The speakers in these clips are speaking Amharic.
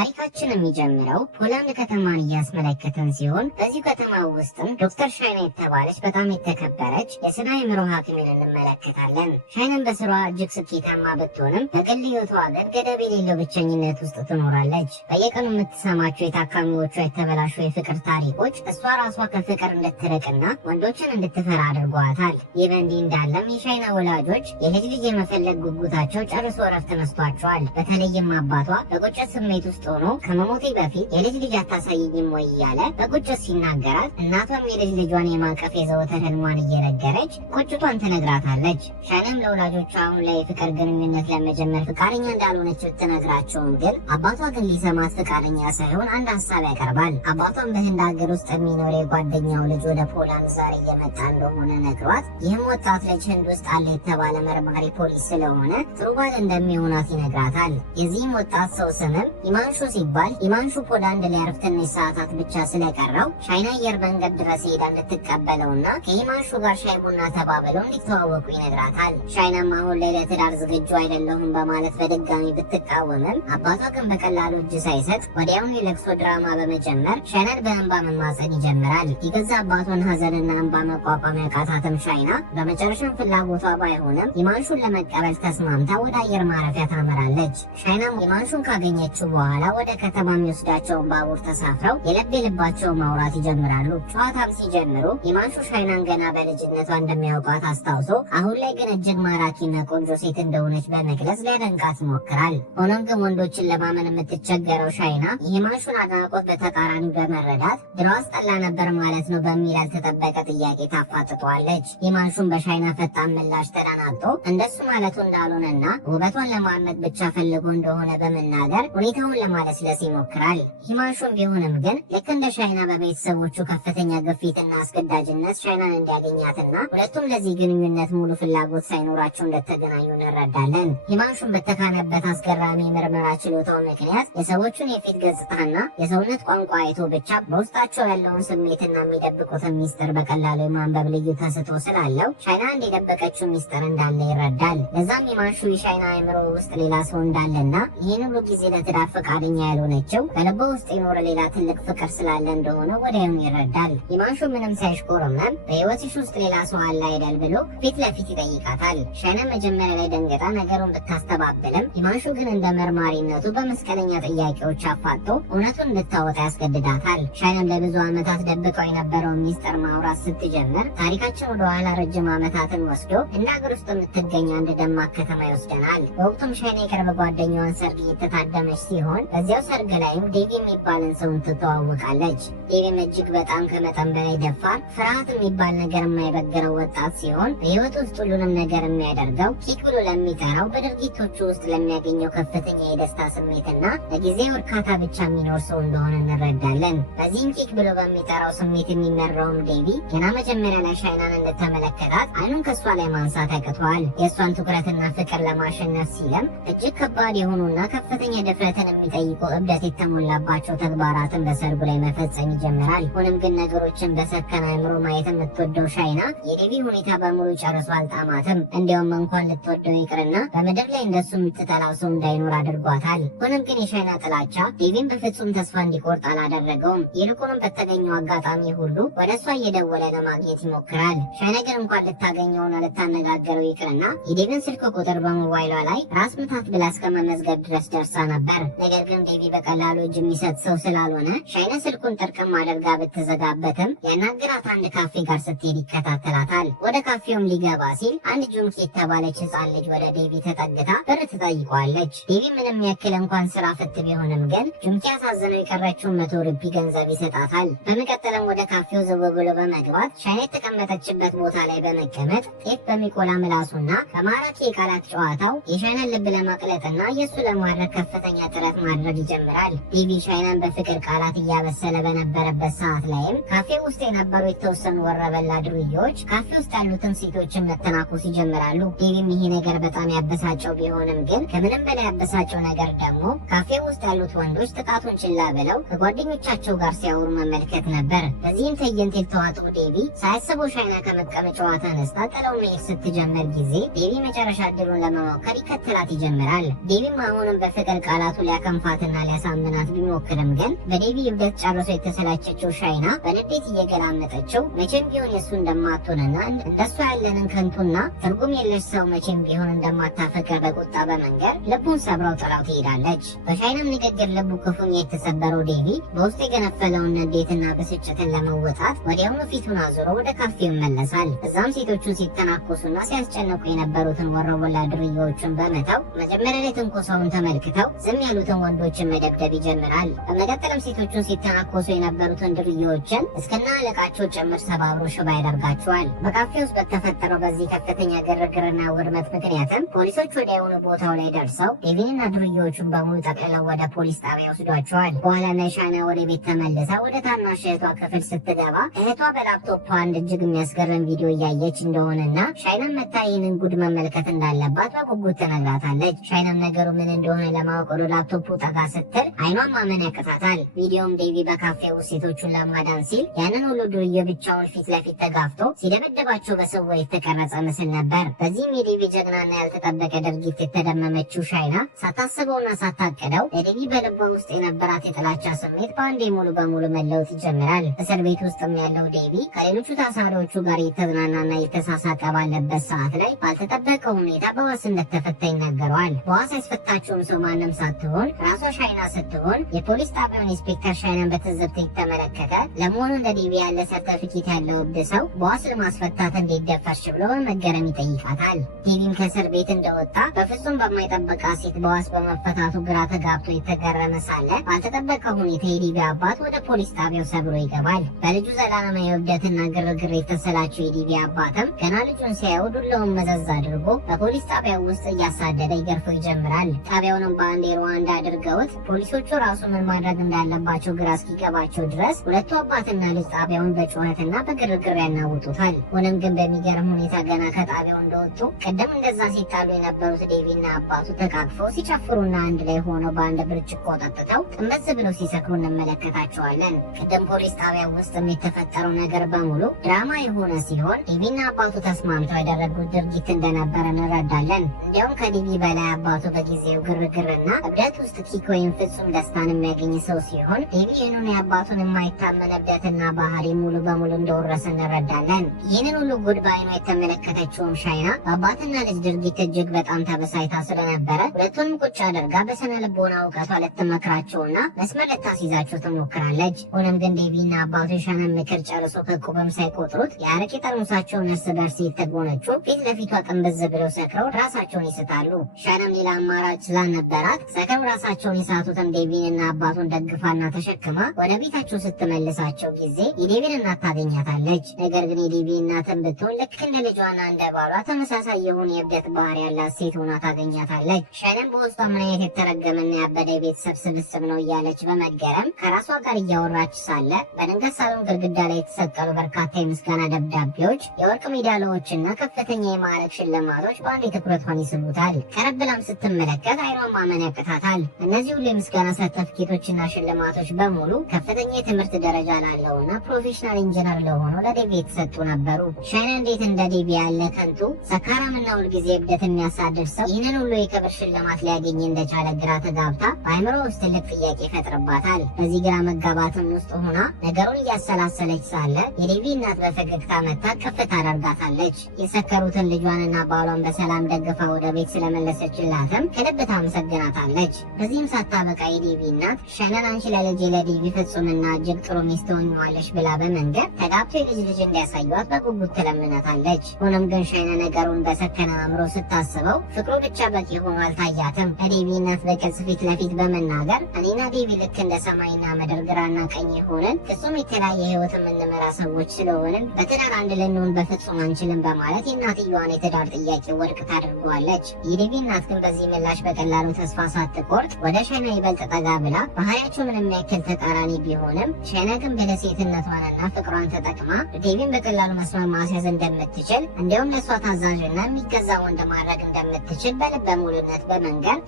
ታሪካችን የሚጀምረው ፖላንድ ከተማን እያስመለከተን ሲሆን በዚህ ከተማ ውስጥም ዶክተር ሻይና የተባለች በጣም የተከበረች የስነ አእምሮ ሐኪምን እንመለከታለን። ሻይናን በስሯ እጅግ ስኬታማ ብትሆንም በግል ሕይወቷ ግን ገደብ የሌለው ብቸኝነት ውስጥ ትኖራለች። በየቀኑ የምትሰማቸው የታካሚዎቿ የተበላሹ የፍቅር ታሪኮች እሷ ራሷ ከፍቅር እንድትርቅና ወንዶችን እንድትፈራ አድርጓታል። ይህ በእንዲህ እንዳለም የሻይና ወላጆች የልጅ ልጅ የመፈለግ ጉጉታቸው ጨርሶ እረፍት ነስቷቸዋል። በተለይም አባቷ በቁጭት ስሜት ውስጥ ሆኖ ከመሞቴ በፊት የልጅ ልጅ አታሳይኝም ወይ እያለ በቁጭት ሲናገራት፣ እናቷም የልጅ ልጇን የማቀፍ የዘወትር ህልሟን እየነገረች ቁጭቷን ትነግራታለች። ሻይናም ለወላጆቿ አሁን ላይ የፍቅር ግንኙነት ለመጀመር ፍቃደኛ እንዳልሆነች ብትነግራቸውም ግን አባቷ ግን ሊሰማት ፍቃደኛ ሳይሆን አንድ ሀሳብ ያቀርባል። አባቷም በህንድ ሀገር ውስጥ የሚኖር የጓደኛው ልጅ ወደ ፖላንድ ዛሬ እየመጣ እንደሆነ ነግሯት፣ ይህም ወጣት ልጅ ህንድ ውስጥ አለ የተባለ መርማሪ ፖሊስ ስለሆነ ጥሩ ባል እንደሚሆናት ይነግራታል። የዚህም ወጣት ሰው ስምም ኢማንሹ ሲባል ኢማንሹ ፖላንድ ሊያርፍ ትንሽ ሰዓታት ብቻ ስለቀረው ሻይና አየር መንገድ ድረስ ሄዳ እንድትቀበለውና ከኢማንሹ ጋር ሻይ ቡና ተባብለው እንዲተዋወቁ ይነግራታል። ሻይናም አሁን ላይ ለትዳር ዝግጁ አይደለሁም በማለት በድጋሚ ብትቃወምም አባቷ ግን በቀላሉ እጅ ሳይሰጥ ወዲያውኑ የለቅሶ ድራማ በመጀመር ሻይናን በእንባ መማፀን ይጀምራል። የገዛ አባቷን ሀዘንና እንባ መቋቋም ያቃታትም ሻይና በመጨረሻም ፍላጎቷ ባይሆንም ኢማንሹን ለመቀበል ተስማምታ ወደ አየር ማረፊያ ታመራለች። ሻይናም ኢማንሹን ካገኘችው በኋላ ወደ ከተማ የሚወስዳቸውን ባቡር ተሳፍረው የልብ ልባቸው ማውራት ይጀምራሉ። ጨዋታም ሲጀምሩ ኢማንሹ ሻይናን ገና በልጅነቷ እንደሚያውቃት አስታውሶ አሁን ላይ ግን እጅግ ማራኪና ቆንጆ ሴት እንደሆነች በመግለጽ ሊያደንቃት ይሞክራል። ሆኖም ግን ወንዶችን ለማመን የምትቸገረው ሻይና የኢማንሹን አድናቆት በተቃራኒ በመረዳት ድሮ አስጠላ ነበር ማለት ነው በሚል ያልተጠበቀ ጥያቄ ታፋጥጧለች። ኢማንሹን በሻይና ፈጣን ምላሽ ተደናግጦ እንደሱ ማለቱ እንዳልሆነና ውበቷን ለማድነቅ ብቻ ፈልጎ እንደሆነ በመናገር ሁኔታውን ለማለስለስ ይሞክራል። ኢማንሹም ቢሆንም ግን ልክ እንደ ሻይና በቤተሰቦቹ ከፍተኛ ግፊትና አስገዳጅነት ሻይናን እንዲያገኛትና ሁለቱም ለዚህ ግንኙነት ሙሉ ፍላጎት ሳይኖራቸው እንደተገናኙ እንረዳለን። ኢማንሹም በተካነበት አስገራሚ ምርመራ ችሎታው ምክንያት የሰዎቹን የፊት ገጽታና የሰውነት ቋንቋ አይቶ ብቻ በውስጣቸው ያለውን ስሜትና የሚደብቁትን ሚስጥር በቀላሉ የማንበብ ልዩ ተስጦ ስላለው ሻይና እንደደበቀችው ሚስጥር እንዳለ ይረዳል። ለዛም ኢማንሹ የሻይና አእምሮ ውስጥ ሌላ ሰው እንዳለና ይህን ሁሉ ጊዜ ለትዳር ፈቃደኛ ያልሆነችው በልቧ ውስጥ የኖረ ሌላ ትልቅ ፍቅር ስላለ እንደሆነ ወዲያውኑ ይረዳል። ኢማንሹ ምንም ሳይሽኮረመም በህይወትሽ ውስጥ ሌላ ሰው አለ አይደል ብሎ ፊት ለፊት ይጠይቃታል። ሻይና መጀመሪያ ላይ ደንገጣ ነገሩን ብታስተባብልም ኢማንሹ ግን እንደ መርማሪነቱ በመስቀለኛ ጥያቄዎች አፋጦ እውነቱን እንድታወጣ ያስገድዳታል። ሻይናም ለብዙ ዓመታት ደብቀው የነበረውን ሚስጥር ማውራት ስትጀምር ታሪካችን ወደ ኋላ ረጅም ዓመታትን ወስዶ እንደ ሀገር ውስጥ የምትገኝ አንድ ደማቅ ከተማ ይወስደናል። በወቅቱም ሻይና የቅርብ ጓደኛዋን ሰርግ እየተታደመች ሲሆን በዚያው ሰርግ ላይም ዴቪ የሚባልን ሰውን ትተዋወቃለች። ዴቪም እጅግ በጣም ከመጠን በላይ ደፋር፣ ፍርሃት የሚባል ነገር የማይበግረው ወጣት ሲሆን በህይወት ውስጥ ሁሉንም ነገር የሚያደርገው ኪክ ብሎ ለሚጠራው በድርጊቶቹ ውስጥ ለሚያገኘው ከፍተኛ የደስታ ስሜትና ለጊዜው እርካታ ብቻ የሚኖር ሰው እንደሆነ እንረዳለን። በዚህም ኪክ ብሎ በሚጠራው ስሜት የሚመራውም ዴቪ ገና መጀመሪያ ላይ ሻይናን እንደተመለከታት አይኑን ከእሷ ላይ ማንሳት ያቅተዋል። የእሷን ትኩረትና ፍቅር ለማሸነፍ ሲለም እጅግ ከባድ የሆኑና ከፍተኛ ድፍረትን የሚጠይቁ እብደት የተሞላባቸው ተግባራትን በሰርጉ ላይ መፈጸም ይጀምራል። ሆኖም ግን ነገሮችን በሰከነ አእምሮ ማየት የምትወደው ሻይና የዴቪ ሁኔታ በሙሉ ጨርሶ አልጣማትም። እንዲያውም እንኳን ልትወደው ይቅርና በምድር ላይ እንደሱ የምትጠላው ሰው እንዳይኖር አድርጓታል። ሆኖም ግን የሻይና ጥላቻ ዴቪን በፍጹም ተስፋ እንዲቆርጥ አላደረገውም። ይልቁንም በተገኘው አጋጣሚ ሁሉ ወደ እሷ እየደወለ ለማግኘት ይሞክራል። ሻይና ግን እንኳን ልታገኘውና ልታነጋገረው ይቅርና የዴቪን ስልክ ቁጥር በሞባይሏ ላይ ራስ ምታት ብላ እስከ መመዝገብ ድረስ ደርሳ ነበር። ነገር ግን ዴቪ በቀላሉ እጅ የሚሰጥ ሰው ስላልሆነ ሻይና ስልኩን ጥርቅም አድርጋ ብትዘጋበትም ያናገራት አንድ ካፌ ጋር ስትሄድ ይከታተላታል። ወደ ካፌውም ሊገባ ሲል አንድ ጁንኪ የተባለች ህፃን ልጅ ወደ ዴቪ ተጠግታ ብር ትጠይቋለች። ዴቪ ምንም ያክል እንኳን ስራ ፍት ቢሆንም ግን ጁንኪ አሳዝነው የቀረችውን 100 ሩፒ ገንዘብ ይሰጣታል። በመቀጠልም ወደ ካፌው ዘው ብሎ በመግባት ሻይና የተቀመጠችበት ቦታ ላይ በመቀመጥ ጤፍ በሚቆላ ምላሱና በማራኪ የቃላት ጨዋታው የሻይናን ልብ ለማቅለጥና የእሱ ለማድረግ ከፍተኛ ጥረት ማድረግ ይጀምራል። ዴቪ ሻይናን በፍቅር ቃላት እያበሰለ በነበረበት ሰዓት ላይም ካፌ ውስጥ የነበሩ የተወሰኑ ወረበላ ዱርዬዎች ካፌ ውስጥ ያሉትን ሴቶችን መተናኮስ ይጀምራሉ። ዴቪም ይሄ ነገር በጣም ያበሳጨው ቢሆንም ግን ከምንም በላይ ያበሳጨው ነገር ደግሞ ካፌ ውስጥ ያሉት ወንዶች ጥቃቱን ችላ ብለው ከጓደኞቻቸው ጋር ሲያወሩ መመልከት ነበር። በዚህም ትዕይንት የተዋጠው ዴቪ ሳያስበው ሻይና ከመቀመጫዋ ተነስታ ጥለው መሄድ ስትጀምር ጊዜ ዴቪ መጨረሻ እድሉን ለመሞከር ይከተላት ይጀምራል። ዴቪም አሁንም በፍቅር ቃላቱ ሊያከንፋ ሊያቅፋትና ሊያሳምናት ቢሞክርም ግን በዴቪ እብደት ጨርሶ የተሰላቸችው ሻይና በንዴት እየገላመጠችው መቼም ቢሆን የሱ እንደማትሆንና እንደሱ ያለንን ከንቱና ትርጉም የለሽ ሰው መቼም ቢሆን እንደማታፈቅር በቁጣ በመንገር ልቡን ሰብረው ጥላው ትሄዳለች። በሻይናም ንግግር ልቡ ክፉኛ የተሰበረው ዴቪ በውስጡ የገነፈለውን ንዴትና ብስጭትን ለመወጣት ወዲያውኑ ፊቱን አዙሮ ወደ ካፌው ይመለሳል። እዛም ሴቶቹን ሲተናኮሱና ሲያስጨንቁ የነበሩትን ወሮበላ ዱርዬዎቹን በመተው መጀመሪያ ላይ ትንኮሳውን ተመልክተው ዝም ያሉትን ወንዶችን መደብደብ ይጀምራል። በመቀጠልም ሴቶቹን ሲተናኮሱ የነበሩትን ዱርዬዎችን እስከና አለቃቸው ጭምር ሰባብሮ ሽባ ያደርጋቸዋል። በካፌ ውስጥ በተፈጠረው በዚህ ከፍተኛ ግርግርና ውድመት ምክንያትም ፖሊሶች ወዲያውኑ ቦታው ላይ ደርሰው ዴቪንና ዱርዬዎቹን በሙሉ ጠቅልለው ወደ ፖሊስ ጣቢያ ወስዷቸዋል። በኋላ ላይ ሻይና ወደ ቤት ተመልሳ ወደ ታናሽ እህቷ ክፍል ስትገባ እህቷ በላፕቶፕ አንድ እጅግ የሚያስገርም ቪዲዮ እያየች እንደሆነና ሻይናም መታ ይህንን ጉድ መመልከት እንዳለባት በጉጉት ትነግራታለች። ሻይናም ነገሩ ምን እንደሆነ ለማወቅ ወደ ላፕቶፑ ጠጋ ስትል አይኗን ማመን ያቅታታል። ቪዲዮም ዴቪ በካፌ ውስጥ ሴቶቹን ለማዳን ሲል ያንን ሁሉ ዱርዬ ብቻውን ፊት ለፊት ተጋፍቶ ሲደበደባቸው በስውር የተቀረጸ ምስል ነበር። በዚህም የዴቪ ጀግናና ያልተጠበቀ ድርጊት የተደመመችው ሻይና ሳታስበውና ሳታቅደው ለዴቪ በልቧ ውስጥ የነበራት የጥላቻ ስሜት በአንዴ ሙሉ በሙሉ መለወጥ ይጀምራል። እስር ቤት ውስጥም ያለው ዴቪ ከሌሎቹ ታሳሪዎቹ ጋር የተዝናናና የተሳሳቀ ባለበት ሰዓት ላይ ባልተጠበቀ ሁኔታ በዋስ እንደተፈታ ይናገረዋል። በዋስ ያስፈታችውም ሰው ማንም ሳትሆን ራሷ ሻይና ስትሆን የፖሊስ ጣቢያውን ኢንስፔክተር ሻይናን በትዝብት የተመለከተ ለመሆኑ እንደ ዴቪ ያለ ሰርተፊኬት ያለው እብድ ሰው በዋስ ለማስፈታት እንዴት ደፈርሽ ብሎ በመገረም ይጠይቃታል። ዴቪም ከእስር ቤት እንደወጣ በፍጹም በማይጠበቃ ሴት በዋስ በመፈታቱ ግራ ተጋብቶ የተገረመ ሳለ ባልተጠበቀ ሁኔታ የዴቪ አባት ወደ ፖሊስ ጣቢያው ሰብሮ ይገባል። በልጁ ዘላለማዊ እብደትና ግርግር የተሰላቸው የዴቪ አባትም ገና ልጁን ሲያየው ዱላውን መዘዝ አድርጎ በፖሊስ ጣቢያው ውስጥ እያሳደደ ይገርፈው ይጀምራል። ጣቢያውንም በአንድ ሩዋንዳ አድርገውት ፖሊሶቹ ራሱ ምን ማድረግ እንዳለባቸው ግራ እስኪገባቸው ድረስ ሁለቱ አባትና ልጅ ጣቢያውን በጩኸትና በግርግር ያናውጡታል። ሆነም ግን በሚገርም ሁኔታ ገና ከጣቢያው እንደወጡ ቅድም እንደዛ ሲጣሉ የነበሩት ዴቪና አባቱ ተቃቅፈው ሲጨፍሩና አንድ ላይ ሆነው በአንድ ብርጭቆ ጠጥተው ጥመዝ ብለው ሲሰክሩ እንመለከታቸዋለን። ቅድም ፖሊስ ጣቢያ ውስጥም የተፈጠረው ነገር በሙሉ ድራማ የሆነ ሲሆን ዴቪና አባቱ ተስማምተው ያደረጉት ድርጊት እንደነበረ እንረዳለን። እንዲያውም ከዴቪ በላይ አባቱ በጊዜው ግርግርና እብደት ውስጥ ኪክ ወይም ፍጹም ደስታን የሚያገኝ ሰው ሲሆን ዴቪ ይህንን የአባቱን የማይታመን እብደትና ባህሪ ሙሉ በሙሉ እንደወረሰ እንረዳለን። ይህንን ሁሉ ጉድ በዓይኗ የተመለከተችውም ሻይና በአባትና ልጅ ድርጊት እጅግ በጣም ተበሳይታ ስለነበረ ሁለቱንም ቁጭ አድርጋ በስነ ልቦና እውቀቷ ልትመክራቸውና መስመር ልታስይዛቸው ትሞክራለች። ሆኖም ግን ዴቪና አባቱ የሻይናን ምክር ጨርሶ ከቁብም ሳይቆጥሩት የአረቄ ጠርሙሳቸውን እርስ በርስ የተጎነጩ ፊት ለፊቷ ጥንብዝ ብለው ሰክረው ራሳቸውን ይስታሉ። ሻይናም ሌላ አማራጭ ስላልነበራት ሰክረው ራሳቸውን የሳቱትን ዴቪንና አባቱን ደግፋና ተሸክማ ወደ ቤታቸው ስትመልሳቸው ጊዜ የዴቪን እናት ታገኛታለች። ነገር ግን የዴቪ እናትን ብትሆን ልክ እንደ ልጇና እንደ ባሏ ተመሳሳይ የሆነ የእብደት ባህሪ ያላት ሴት ሆና ታገኛታለች። ሻይናም በውስጧ ምን አይነት የተረገመና ያበደ የቤተሰብ ስብስብ ነው እያለች በመገረም ከራሷ ጋር እያወራች ሳለ በድንገት ሳሎን ግድግዳ ላይ የተሰቀሉ በርካታ የምስጋና ደብዳቤዎች፣ የወርቅ ሜዳሊያዎችና ከፍተኛ የማዕረግ ሽልማቶች በአንድ ትኩረቷን ይስቡታል። ቀረብ ብላም ስትመለከት አይኗን ማመን ያቅታታል። እነዚህ ሁሉ የምስጋና ሰርተፍኬቶችና ሽልማቶች በሙሉ ከፍተኛ የትምህርት ደረጃ ላለውና ፕሮፌሽናል ኢንጂነር ለሆነው ለዴቪ የተሰጡ ነበሩ። ሻይና እንዴት እንደ ዴቪ ያለ ከንቱ ሰካራምና ሁልጊዜ እብደት የሚያሳድር ሰው ይህንን ሁሉ የክብር ሽልማት ሊያገኝ እንደቻለ ግራ ተጋብታ በአይምሮ ውስጥ ትልቅ ጥያቄ ይፈጥርባታል። በዚህ ግራ መጋባትም ውስጥ ሆና ነገሩን እያሰላሰለች ሳለ የዴቪ እናት በፈገግታ መታ ከፍ ታደርጋታለች። የሰከሩትን ልጇንና ባሏን በሰላም ደግፋ ወደ ቤት ስለመለሰችላትም ከልብ ታመሰግናታለች። በዚህም ሳታበቃ የዴቪ እናት ሻይናን አንቺ ለልጄ ለዴቪ ፍጹምና እጅግ ጥሩ ሚስት ትሆኚዋለሽ ብላ በመንገር ተጋብቶ የልጅ ልጅ እንዲያሳዩት በጉጉት ትለምናታለች። ሆኖም ግን ሻይና ነገሩን በሰከነ አእምሮ ስታስበው ፍቅሩ ብቻ በቂ ሆኖ አልታያትም። ከዴቪ እናት በግልጽ ፊት ለፊት በመናገር እኔና ዴቪ ልክ እንደ ሰማይና ምድር ግራና ቀኝ የሆንን ፍጹም የተለያየ ህይወት የምንመራ ሰዎች ስለሆንን በትዳር አንድ ልንሆን በፍጹም አንችልም በማለት የእናትየዋን የትዳር ጥያቄ ውድቅ ታደርገዋለች። የዴቪ እናት ግን በዚህ ምላሽ በቀላሉ ተስፋ ሳትቆርጥ ወደ ሻይና ይበልጥ ጠጋ ብላ ባህሪያቸው ምንም ያክል ተቃራኒ ቢሆንም ሻይና ግን ብልህነቷንና ፍቅሯን ተጠቅማ ዴቪን በቀላሉ መስመር ማስያዝ እንደምትችል እንዲሁም ለእሷ ታዛዥና የሚገዛ ወንድ ማድረግ እንደምትችል በልበ ሙሉነት በመንገር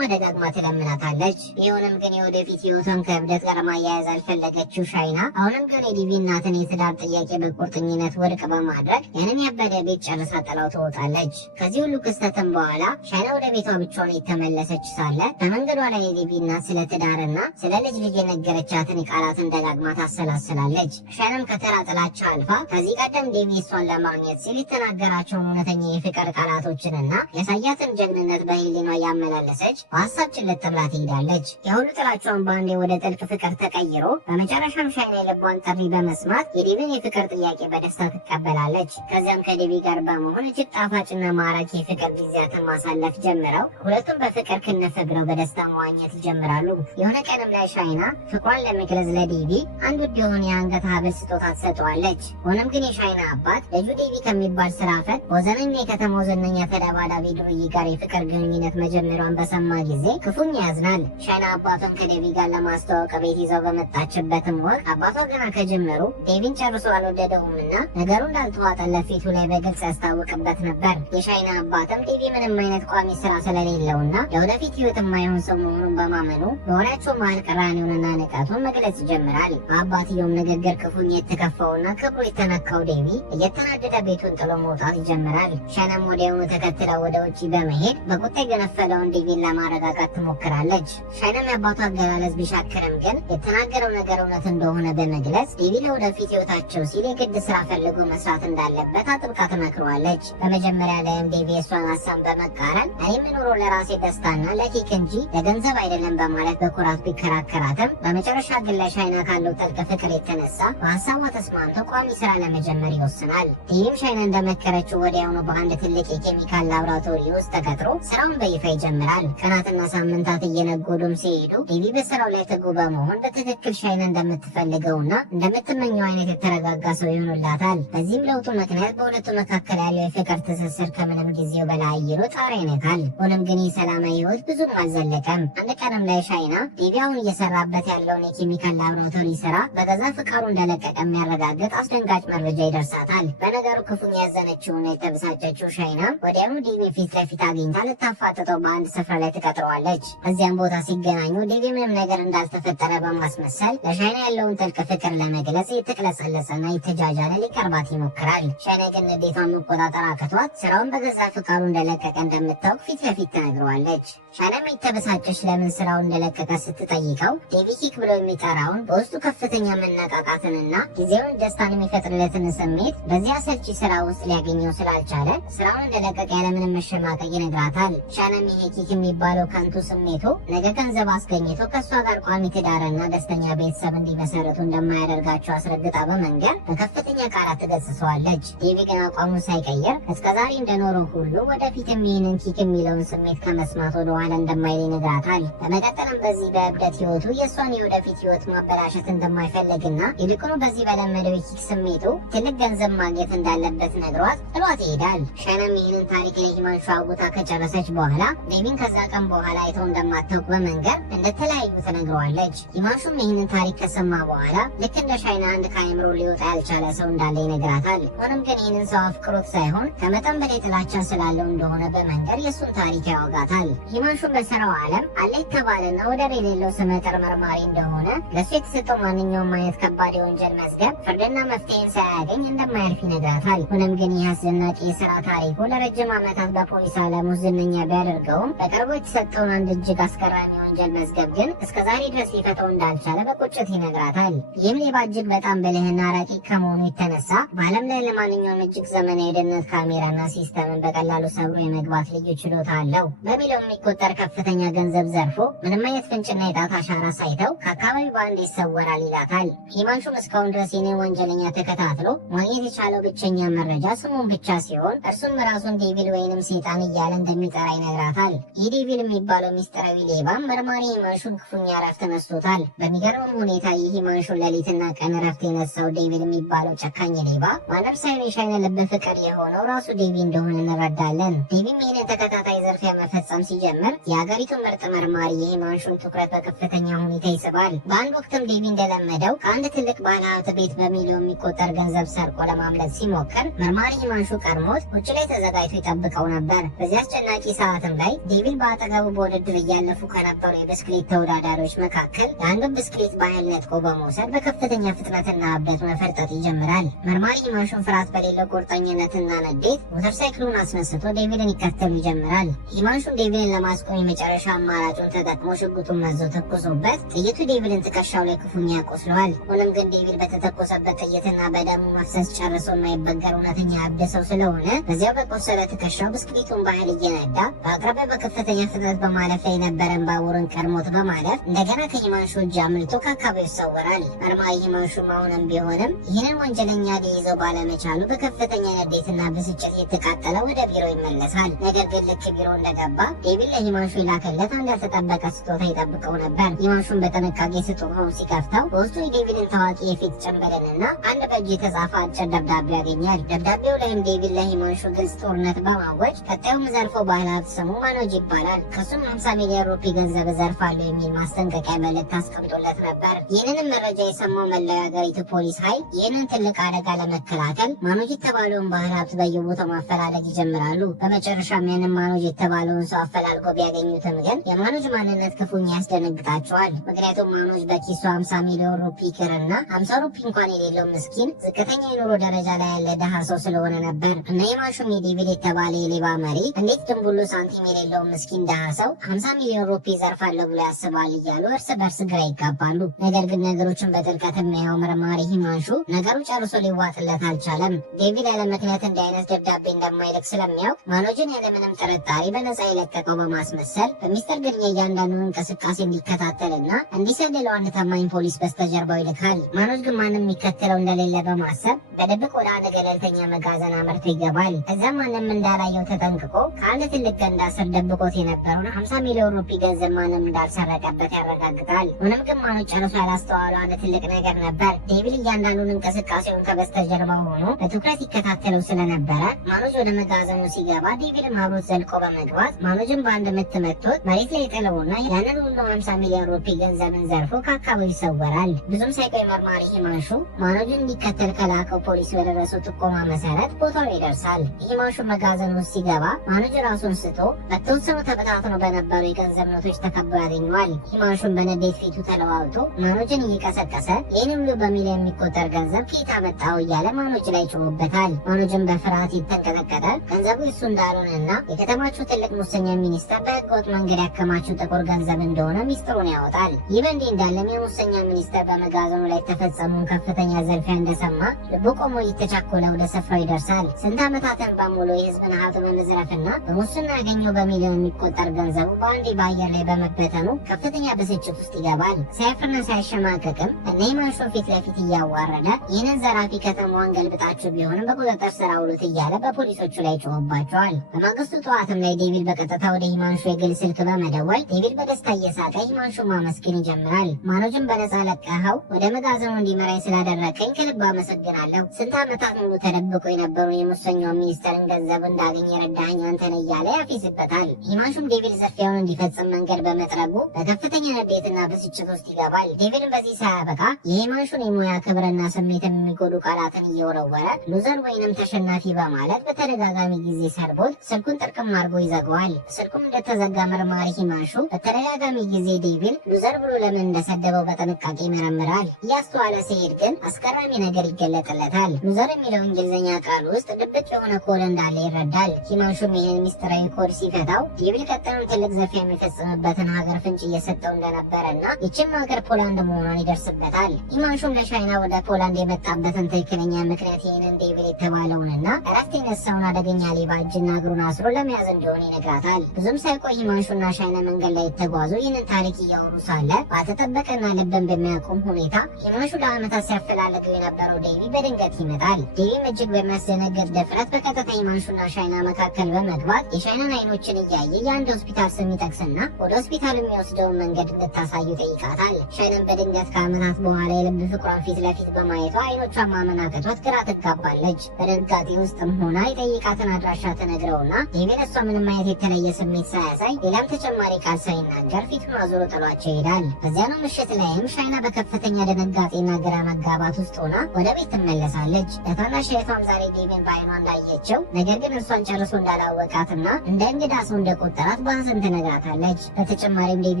ደጋግማ ትለምናታለች። ይሁንም ግን የወደፊት ህይወቷን ከእብደት ጋር ማያያዝ አልፈለገችው ሻይና አሁንም ግን የዴቪ እናትን የትዳር ጥያቄ በቁርጠኝነት ውድቅ በማድረግ ያንን ያበደ ቤት ጨርሳ ጥላው ትወጣለች። ከዚህ ሁሉ ክስተትም በኋላ ሻይና ወደ ቤቷ ብቻዋን የተመለሰች ሳለ በመንገዷ ለዴቪና ስለ ትዳርና ስለ ልጅ የነገረቻትን ቃላትን ደጋግማ ታሰላስላለች። ሻይናም ከተራ ጥላቻ አልፋ ከዚህ ቀደም ዴቪ እሷን ለማግኘት ሲል የተናገራቸውን እውነተኛ የፍቅር ቃላቶችንና ያሳያትን ጀግንነት በህሊኗ ያመላለሰች በሀሳብ ጭልጥ ብላ ትሄዳለች። የሁሉ ጥላቻውን በአንዴ ወደ ጥልቅ ፍቅር ተቀይሮ በመጨረሻም ሻይና የልቧን ጥሪ በመስማት የዴቪን የፍቅር ጥያቄ በደስታ ትቀበላለች። ከዚያም ከዴቪ ጋር በመሆን እጅግ ጣፋጭና ማራኪ የፍቅር ጊዜያትን ማሳለፍ ጀምረው ሁለቱም በፍቅር ክንፍ ብለው በደስታ መዋኘት ይጀምራሉ። የሆነ ቀንም ላይ ሻይና ፍቅሯን ለመግለጽ ለዴቪ አንድ ውድ የሆነ የአንገት ሐብል ስጦታ ትሰጠዋለች። ሆኖም ግን የሻይና አባት ልጁ ዴቪ ከሚባል ስራ ፈት በወዘነኛ የከተማው ዝነኛ ተደባዳቢ ዱርዬ ጋር የፍቅር ግንኙነት መጀመሯን በሰማ ጊዜ ክፉኛ ያዝናል። ሻይና አባቷን ከዴቪ ጋር ለማስተዋወቅ ቤት ይዘው በመጣችበትም ወቅት አባቷ ገና ከጀመሩ ዴቪን ጨርሶ አልወደደውምና ነገሩ እንዳልተዋጠለት ፊቱ ላይ በግልጽ ያስታውቅበት ነበር። የሻይና አባትም ዴቪ ምንም አይነት ቋሚ ስራ ስለሌለውና ለወደፊት ህይወት የማይሆን ሰው መሆኑን በማመኑ በወሬያቸው መሀል ቅራኔውንና ንቀቱን መግለጽ ይጀምራል። በአባትየውም ንግግር ክፉኛ የተከፋውና ክብሩ የተነካው ዴቪ እየተናደደ ቤቱን ጥሎ መውጣት ይጀምራል። ሻይናም ወዲያውኑ ተከትለው ወደ ውጭ በመሄድ በቁጣ የገነፈለውን ዴቪን ለማረጋጋት ትሞክራለች። ሻይናም የአባቱ አገላለጽ ቢሻክርም ግን የተናገረው ነገር እውነት እንደሆነ በመግለጽ ዴቪ ለወደፊት ህይወታቸው ሲል የግድ ስራ ፈልጎ መስራት እንዳለበት አጥብቃ ትመክረዋለች። በመጀመሪያ ላይም ዴቪ የሷን ሀሳብ በመቃረን እኔ የምኖረው ለራሴ ደስታና ለኬክ እንጂ ለገንዘብ አይደለም በማለት በኩራት ቢከራከራትም በመጨረሻ ግን ለሻይና ካለው ጥልቅ ፍቅር የተነሳ በሀሳቧ ተስማምቶ ቋሚ ስራ ለመጀመር ይወስናል። ዴቪም ሻይና እንደመከረችው ወዲያውኑ በአንድ ትልቅ የኬሚካል ላቦራቶሪ ውስጥ ተቀጥሮ ስራውን በይፋ ይጀምራል። ቀናትና ሳምንታት እየነጎዱም ሲሄዱ ዴቪ በስራው ላይ ትጉ በመሆን በትክክል ሻይና እንደምትፈልገውና እንደምትመኘው አይነት የተረጋጋ ሰው ይሆኑላታል። በዚህም ለውጡ ምክንያት በሁለቱ መካከል ያለው የፍቅር ትስስር ከምንም ጊዜው በላይ አይሎ ጣሪያ ይነካል። ሆኖም ግን የሰላማዊ ህይወት ብዙም አልዘለቀም። አንድ ቀንም ላይ ሻይና ዴቪ አሁን እየሰራበት ያለውን የኬሚካል ላቦራቶሪ ስራ በገዛ ፍቃዱ እንደለቀቀ የሚያረጋግጥ አስደንጋጭ መረጃ ይደርሳታል። በነገሩ ክፉኛ ያዘነችውና የተበሳጨችው ሻይና ወዲያውኑ ዴቪ ፊት ለፊት አግኝታ ልታፋጥጠው በአንድ ስፍራ ላይ ትቀጥረዋለች። በዚያም ቦታ ሲገናኙ ዴቪ ምንም ነገር እንዳልተፈጠረ በማስመሰል ለሻይና ያለውን ጥልቅ ፍቅር ለመግለጽ የተቅለሰለሰና የተጃጃለ ሊቀርባት ይሞክራል። ሻይና ግን ንዴቷን መቆጣጠር አቅቷት ስራውን በገዛ ፍቃዱ እንደለቀቀ እንደምታውቅ ፊት ለፊት ትነግረዋለች። ሻይናም የተበሳጨች ለምን ስራው እንደለቀቀ ስትጠይቀው ዴቪ ኪክ ብሎ የሚጠራውን በውስጡ ከፍተኛ መነቃቃትንና ጊዜውን ደስታን የሚፈጥርለትን ስሜት በዚያ አሰልቺ ስራ ውስጥ ሊያገኘው ስላልቻለ ስራውን እንደለቀቀ ያለምንም መሸማቀቅ ይነግራታል። ሻይናም ይሄ ኪክ የሚባለው ከንቱ ስሜቱ ነገ ገንዘብ አስገኝቶ ከእሷ ጋር ቋሚ ትዳርና ደስተኛ ቤተሰብ እንዲመሰረቱ እንደማያደርጋቸው አስረግጣ በመንገር በከፍተኛ ቃላት ትገስጸዋለች። ዴቪ ግን አቋሙን ሳይቀየር እስከዛሬ እንደኖረው ሁሉ ወደፊትም ይህንን ኪክ የሚለውን ስሜት ከመስማት ወደኋላ እንደማይል ይነግራታል። በመቀጠልም በዚህ በእብደት ህይወቱ የእሷን የወደፊት ህይወት ማበላሸት እንደማይፈልግና ይልቁኑ በዚህ በለመደው የኪክ ስሜቱ ትልቅ ገንዘብ ማግኘት እንዳለበት ነግሯት ጥሏት ይሄዳል። ሻይናም ይህንን ታሪክ ለሂማንሹ አውግታ ከጨረሰች በኋላ ዴቪን ከዛ ቀን በኋላ አይተው እንደማታውቅ በመንገር እንደተለያዩ ትነግረዋለች። ሂማንሹም ይህንን ታሪክ ከሰማ በኋላ ልክ እንደ ሻይና አንድ ከአእምሮ ሊወጣ ያልቻለ ሰው እንዳለ ይነግራታል። ሆኖም ግን ይህንን ሰው አፍቅሮት ሳይሆን ከመጠን በላይ ጥላቻ ስላለው እንደሆነ በመንገር የእሱን ታሪክ ያወጋታል። ሂማንሹም በስራው ዓለም አለ የተባለና ወደር የሌለው ስመጥር መርማሪ እንደሆነ ለእሱ የተሰጠው ማንኛውም አይነት ከባድ የወንጀል መዝገብ ፍርድና መፍትሄን ሳያገኝ እንደማያልፍ ይነግራታል። ሆኖም ግን ይህ አስደናቂ የስራ ታሪኩ ለረጅም ዓመታት በፖሊስ ዓለም ውስጥ ዝነኛ ቢያደርገውም በቅርቡ የተሰጠውን አንድ እጅግ አስገራሚ የወንጀል መዝገብ ግን እስከዛሬ ድረስ ሊፈተው እንዳልቻለ በቁጭት ይነግራታል። ይህም ሌባ እጅግ በጣም ብልህና ረቂቅ ከመሆኑ የተነሳ በዓለም ላይ ለማንኛውም እጅግ ዘመናዊ የደህንነት ካሜራና ሲስተምን በቀላሉ ሰብሮ የመግባት ልዩ ችሎታ አለው በሚለው የሚቆጠር ከፍተኛ ገንዘብ ዘርፎ ምንም አይነት ፍንጭና የጣት አሻራ ሳይተው ከአካባቢ በአንድ ይሰወራል ይላታል። ሂማንሹም እስካሁን ድረስ የኔን ወንጀለኛ ተከታትሎ ማግኘት የቻለው ብቸኛ መረጃ ስሙን ብቻ ሲሆን እርሱም ራሱን ዴቪል ወይንም ሴጣን እያለ እንደሚጠራ ይነግራታል። ይህ ዴቪል የሚባለው ሚስጥራዊ ሌባም መርማሪ ሂማንሹን ክፉኛ እረፍት ነስቶታል። በሚገርምም ሁኔታ ይህ ሂማንሹን ሌሊትና ቀን እረፍት የነሳው ዴቪል የሚባለው ጨካኝ ሌባ ማንም ሳይሆን የሻይና ልብ ፍቅር የሆነው ራሱ ዴቪ እንደሆነ እንረዳለን። ዴቪም ይህንን ተከታታይ ዘርፊያ መፈጸም ሲጀምር የሀገሪቱ ምርጥ መርማሪ የሂማንሹን ትኩረት በከፍተኛ ሁኔታ ይስባል። በአንድ ወቅትም ዴቪ እንደለመደው ከአንድ ትልቅ ባለሀብት ቤት በሚሊዮን የሚቆጠር ገንዘብ ሰርቆ ለማምለጥ ሲሞክር መርማሪ ሂማንሹ ቀድሞት ውጭ ላይ ተዘጋጅቶ ይጠብቀው ነበር። በዚህ አስጨናቂ ሰዓትም ላይ ዴቪል በአጠገቡ በውድድር እያለፉ ከነበሩ የብስክሌት ተወዳዳሪዎች መካከል የአንዱን ብስክሌት በኃይል ነጥቆ በመውሰድ በከፍተኛ ፍጥነትና እብደት መፈርጠጥ ይጀምራል። መርማሪ ሂማንሹን ፍርሃት በሌለው ቁርጠኝነትና ንዴት ሞተር ሳይክሉን አስነስቶ ዴቪልን ይከተሉ ይጀምራል። ሂማንሹን ዴቪልን ለማስቆም የመጨረሻ አማራጩን ተጠቅሞ ሽጉጡን መዞ ተኩሶበት ጥይቱ ዴቪልን ትከሻው ላይ ክፉኛ ያቆስለዋል። ሆኖም ግን ዴቪል በተተኮሰበት ጥይትና በደሙ መፍሰስ ጨርሶ የማይበገር እውነተኛ እብድ ሰው ስለሆነ በዚያው በቆሰለ ትከሻው ብስክሌቱን በኃይል እየነዳ በአቅራቢያ በከፍተኛ ፍጥነት በማለፍ ላይ የነበረን ባቡርን ቀድሞት በማለፍ እንደገና ከሂማንሹ እጅ አምልጦ ከአካባቢው ይሰወራል። መርማሪ ሂማንሹም አሁንም ቢሆንም ይህንን ወንጀለኛ ሊይዘው ባለመቻሉ በከፍተኛ ንዴትና ብስጭት የተቃጠለ ወደ ቢሮ ይመለሳል። ነገር ግን ልክ ቢሮ እንደገባ ዴቪል ለሂማንሹ የላከለት አንድ ያልተጠበቀ ስጦታ ይጠብቀው ነበር። ሂማንሹን በጥንቃቄ ስጦታውን ሲከፍተው በውስጡ የዴቪልን ታዋቂ የፊት ጭንብልንና አንድ በእጅ የተጻፈ አጭር ደብዳቤ ያገኛል። ደብዳቤው ላይም ዴቪል ለሂማንሹ ግልጽ ጦርነት በማወጅ ቀጣዩ ዘርፎ ባለሀብት ስሙ ማኖጅ ይባላል፣ ከሱም 50 ሚሊዮን ሩፒ ገንዘብ እዘርፋለሁ የሚል ማስጠንቀቂያ መልእክት አስቀምጦለት ነበር። ይህንንም መረጃ የሰማው መላው የሀገሪቱ ፖሊስ ኃይል ይህንን ትልቅ አደጋ ለመከላከል ማኖጅ የተባለውን ባለሀብት በየቦታው ማፈላለግ ይጀምራሉ። በመጨረሻም ያንን ማኖጅ የተባለውን ሰው አፈላልጎ ቢያገኙትም ግን የማኖጅ ማንነት ክፉኛ ያስደነግጣቸዋል። ምክንያቱም ማኖጅ በኪሱ 50 ሚሊዮን ሩፒ ይቅርና 50 ሩፒ እንኳን የሌለው ምስኪን ዝቅተኛ የኑሮ ደረጃ ላይ ያለ ደሃ ሰው ስለሆነ ነበር። እና ሂማንሹም የዴቪል የተባለ የሌባ መሪ እንዴት ድንቡሉ ሳንቲም የሌለው ምስኪን ደሃ ሰው 50 ሚሊዮን ሩፒ ይዘርፋለሁ ብሎ ያስባል እያሉ እርስ በርስ ግራ ይጋባሉ። ነገር ግን ነገሮችን በጥልቀት የሚያየው መርማሪ ሂማንሹ ነገሩ ጨርሶ ሊዋጥለት አልቻለም። ዴቪል ያለ ምክንያት እንዲህ አይነት ደብዳቤ እንደማይልክ ስለሚያውቅ ማኖጅን ያለምንም ጥርጣሬ በነፃ የለቀቀው በማስመሰል በሚስተር ግን የእያንዳንዱን እንቅስቃሴ እንዲከታተልና እንዲሰልለው አንድ ታማኝ ፖሊስ በስተጀርባው ይልካል። ማኖጅ ግን ማንም የሚከተለው እንደሌለ በማሰብ በድብቅ ወደ አንድ ገለልተኛ መጋዘን አመርቶ ይገባል። እዛም ማንም እንዳላየው ተጠንቅቆ ከአንድ ትልቅ ገንዳ ስር ደብቆት የነበረውን 50 ሚሊዮን ሩፒ ገንዘብ ማንም እንዳልሰረቀበት ያረጋግጣል። ሆኖም ግን ማኖጅ ጨርሶ ያላስተዋለው አንድ ትልቅ ነገር ነበር። ዴቪል እያንዳንዱን እንቅስቃሴውን ከበስተጀርባው ሆኖ በትኩረት ይከታተለው ስለነበረ ማኖጅ ወደ መጋዘኑ ሲገባ ዴቪልም አብሮት ዘልቆ በመግባት ማኖጅን በአንድ ምት መቶት መሬት ላይ ጥለውና ያንን ሁሉ 50 ሚሊዮን ሩፒ ገንዘብን ዘርፎ ከአካባቢው ይሰወራል። ብዙም ሳይቆይ መርማሪ ሂማንሹ ማኖጅን እንዲከተል ከላከው ፖሊስ በደረሰው ጥቆማ መሰረት ቦታው ይደርሳል። ሂማንሹ መጋዘን ውስጥ ሲገባ ማኖጅ ራሱን ስቶ በተወሰኑ ተበታትነው በነበሩ የገንዘብ ኖቶች ተከቦ ያገኘዋል። ሂማንሹን በንዴት ፊቱ ተለዋውጦ ማኖጅን እየቀሰቀሰ ይህን ሁሉ በሚሊዮን የሚቆጠር ገንዘብ ከየት አመጣው እያለ ማኖጅ ላይ ጮሆበታል። ማኖጅን በፍርሃት የተንቀጠቀጠ ገንዘቡ እሱ እንዳልሆነና የከተማቸው ትልቅ ሙሰኛ ሚኒስተር በህገወጥ መንገድ ያከማቸው ጥቁር ገንዘብ እንደሆነ ሚስጥሩን ያወጣል። ይህ በእንዲህ እንዳለም የሙሰኛ ሚኒስተር በመጋዘኑ ላይ የተፈጸመውን ከፍተኛ ዘርፊያ እንደሰማ ልቡ ቆሞ እየተቻኮለ ወደ ስፍራው ይደርሳል። ስንት ዓመታትን በሙሉ የህዝብን ሀብት በመዝረፍና በሙስና ያገኘው በሚሊዮን የሚቆጠር ገንዘቡ በአንዴ በአየር ላይ በመበተኑ ከፍተኛ ብስጭት ውስጥ ይገባል። ሳያፍርና ሳያሸማቀቅም እነ ሂማንሹ ፊት ለፊት እያዋረደ ይህንን ዘራፊ ከተማዋን ገልብጣችሁ ቢሆንም በቁጥጥር ስር አውሉት እያለ በፖሊሶቹ ላይ ጮሆባቸዋል። በማግስቱ ጠዋትም ላይ ዴቪል በቀጥታ ወደ ሂማንሹ የግል ስልክ በመደወል ዴቪል በደስታ እየሳቀ ሂማንሹ ማመስገን ይጀምራል። ማኖጅን በነፃ ለቀኸው ወደ መጋዘኑ እንዲመራኝ ስላደረከኝ ከልብ አመሰግናለሁ። ስንት ዓመታት ሙሉ ተደብቆ የነበሩ የሙሰኛው ሚኒስተርን ገንዘብ እንዳገኝ የረዳኸኝ አንተ ነህ እያለ ያፌዝበታል። ሂማንሹም ዴቪል ዝርፊያውን እንዲፈጽም መንገድ በመጥረጉ በከፍተኛ ንዴትና ብስጭት ውስጥ ይገባል። ዴቪልን በዚህ ሳያበቃ የሂማንሹን የሙያ ክብርና ስሜትን የሚጎዱ ቃላትን እየወረወረ ሉዘር ወይንም ተሸናፊ በማለት በተደጋጋሚ ጊዜ ሰርቦት ስልኩን ጥርቅም አድርጎ ይዘጋዋል። ስልኩም እንደተዘጋ መርማሪ ሂማንሹ በተደጋጋሚ ጊዜ ዴቪል ሉዘር ብሎ ለምን እንደሰደበው በጥንቃቄ ይመረምራል። እያስተዋለ ሲሄድ ግን አስገራሚ ነገር ይገለጥለታል። ሉዘር የሚለው እንግሊዝኛ ቃል ውስጥ ድብቅ የሆነ ኮድ እንዳለ ይረዳል። ሂማንሹም ይህን ሚስጥራዊ ኮድ ሲፈታው ዴቪል ቀጣዩን ትልቅ ዘርፊያ የሚፈጽምበትን ሀገር ፍንጭ እየሰጠው እንደነበረና ይችም ሀገር ፖላንድ መሆኗን ይደርስበታል። ሂማንሹም ለሻይና ወደ ፖላንድ የመጣበትን ትክክለኛ ምክንያት ይህንን ዴቪል የተባለውንና እረፍት የነሳውን አደገኛ ሌባ እጅና እግሩን አስሮ ለመያዝ እንደሆነ ይነግራታል። ብዙም ሳይቆይ ሂማንሹና ሻይና መንገድ ላይ የተጓዙ ይህንን ታሪክ እያወሩ ሳለ ባልተጠበቀና ልብን በሚያቆም ሁኔታ ሂማንሹ ለዓመታት ሲያፈላልገው የነበረው ዴቪ በድንገት ይመጣል። ዴቪም እጅግ በሚያስደነግጥ ድፍረት በቀጥታ ሂማንሹና ሻይና መካከል በመግባት የሻይናን አይኖችን እያየ የአንድ ሆስፒታል ስም ይጠቅስና ወደ ሆስፒታል የሚወስደውን መንገድ እንድታሳዩ ጠይቃታል። ሻይናን በድንገት ከዓመታት በኋላ የልብ ፍቅሯን ፊት ለፊት በማየቷ አይኖቿን ማመናከቷት ግራ ትጋባለች። በድንጋጤ ውስጥም ሆና የጠይቃትን አድራሻ ትነግረውና ዴቪን እሷ ምንም አይነት የተለየ ስሜት ሳያሳይ ሌላም ተጨማሪ ቃል ሳይናገር ፊቱን አዙሮ ጥሏቸው ይሄዳል። በዚያኑ ምሽት ላይም ሻይና በከፍተኛ ድንጋጤና ግራ መጋባት ውስጥ ሆና ወደ ቤት ትመለሳለች። ለታናሽ እህቷም ዛሬ ዴቪን በአይኗ እንዳየችው ነገር ግን እርሷን ጨርሶ እንዳላወቃትና እንደ እንግዳ ሰው እንደቆጠራት በሐዘን ትነግራታለች። በተጨማሪም ዴቪ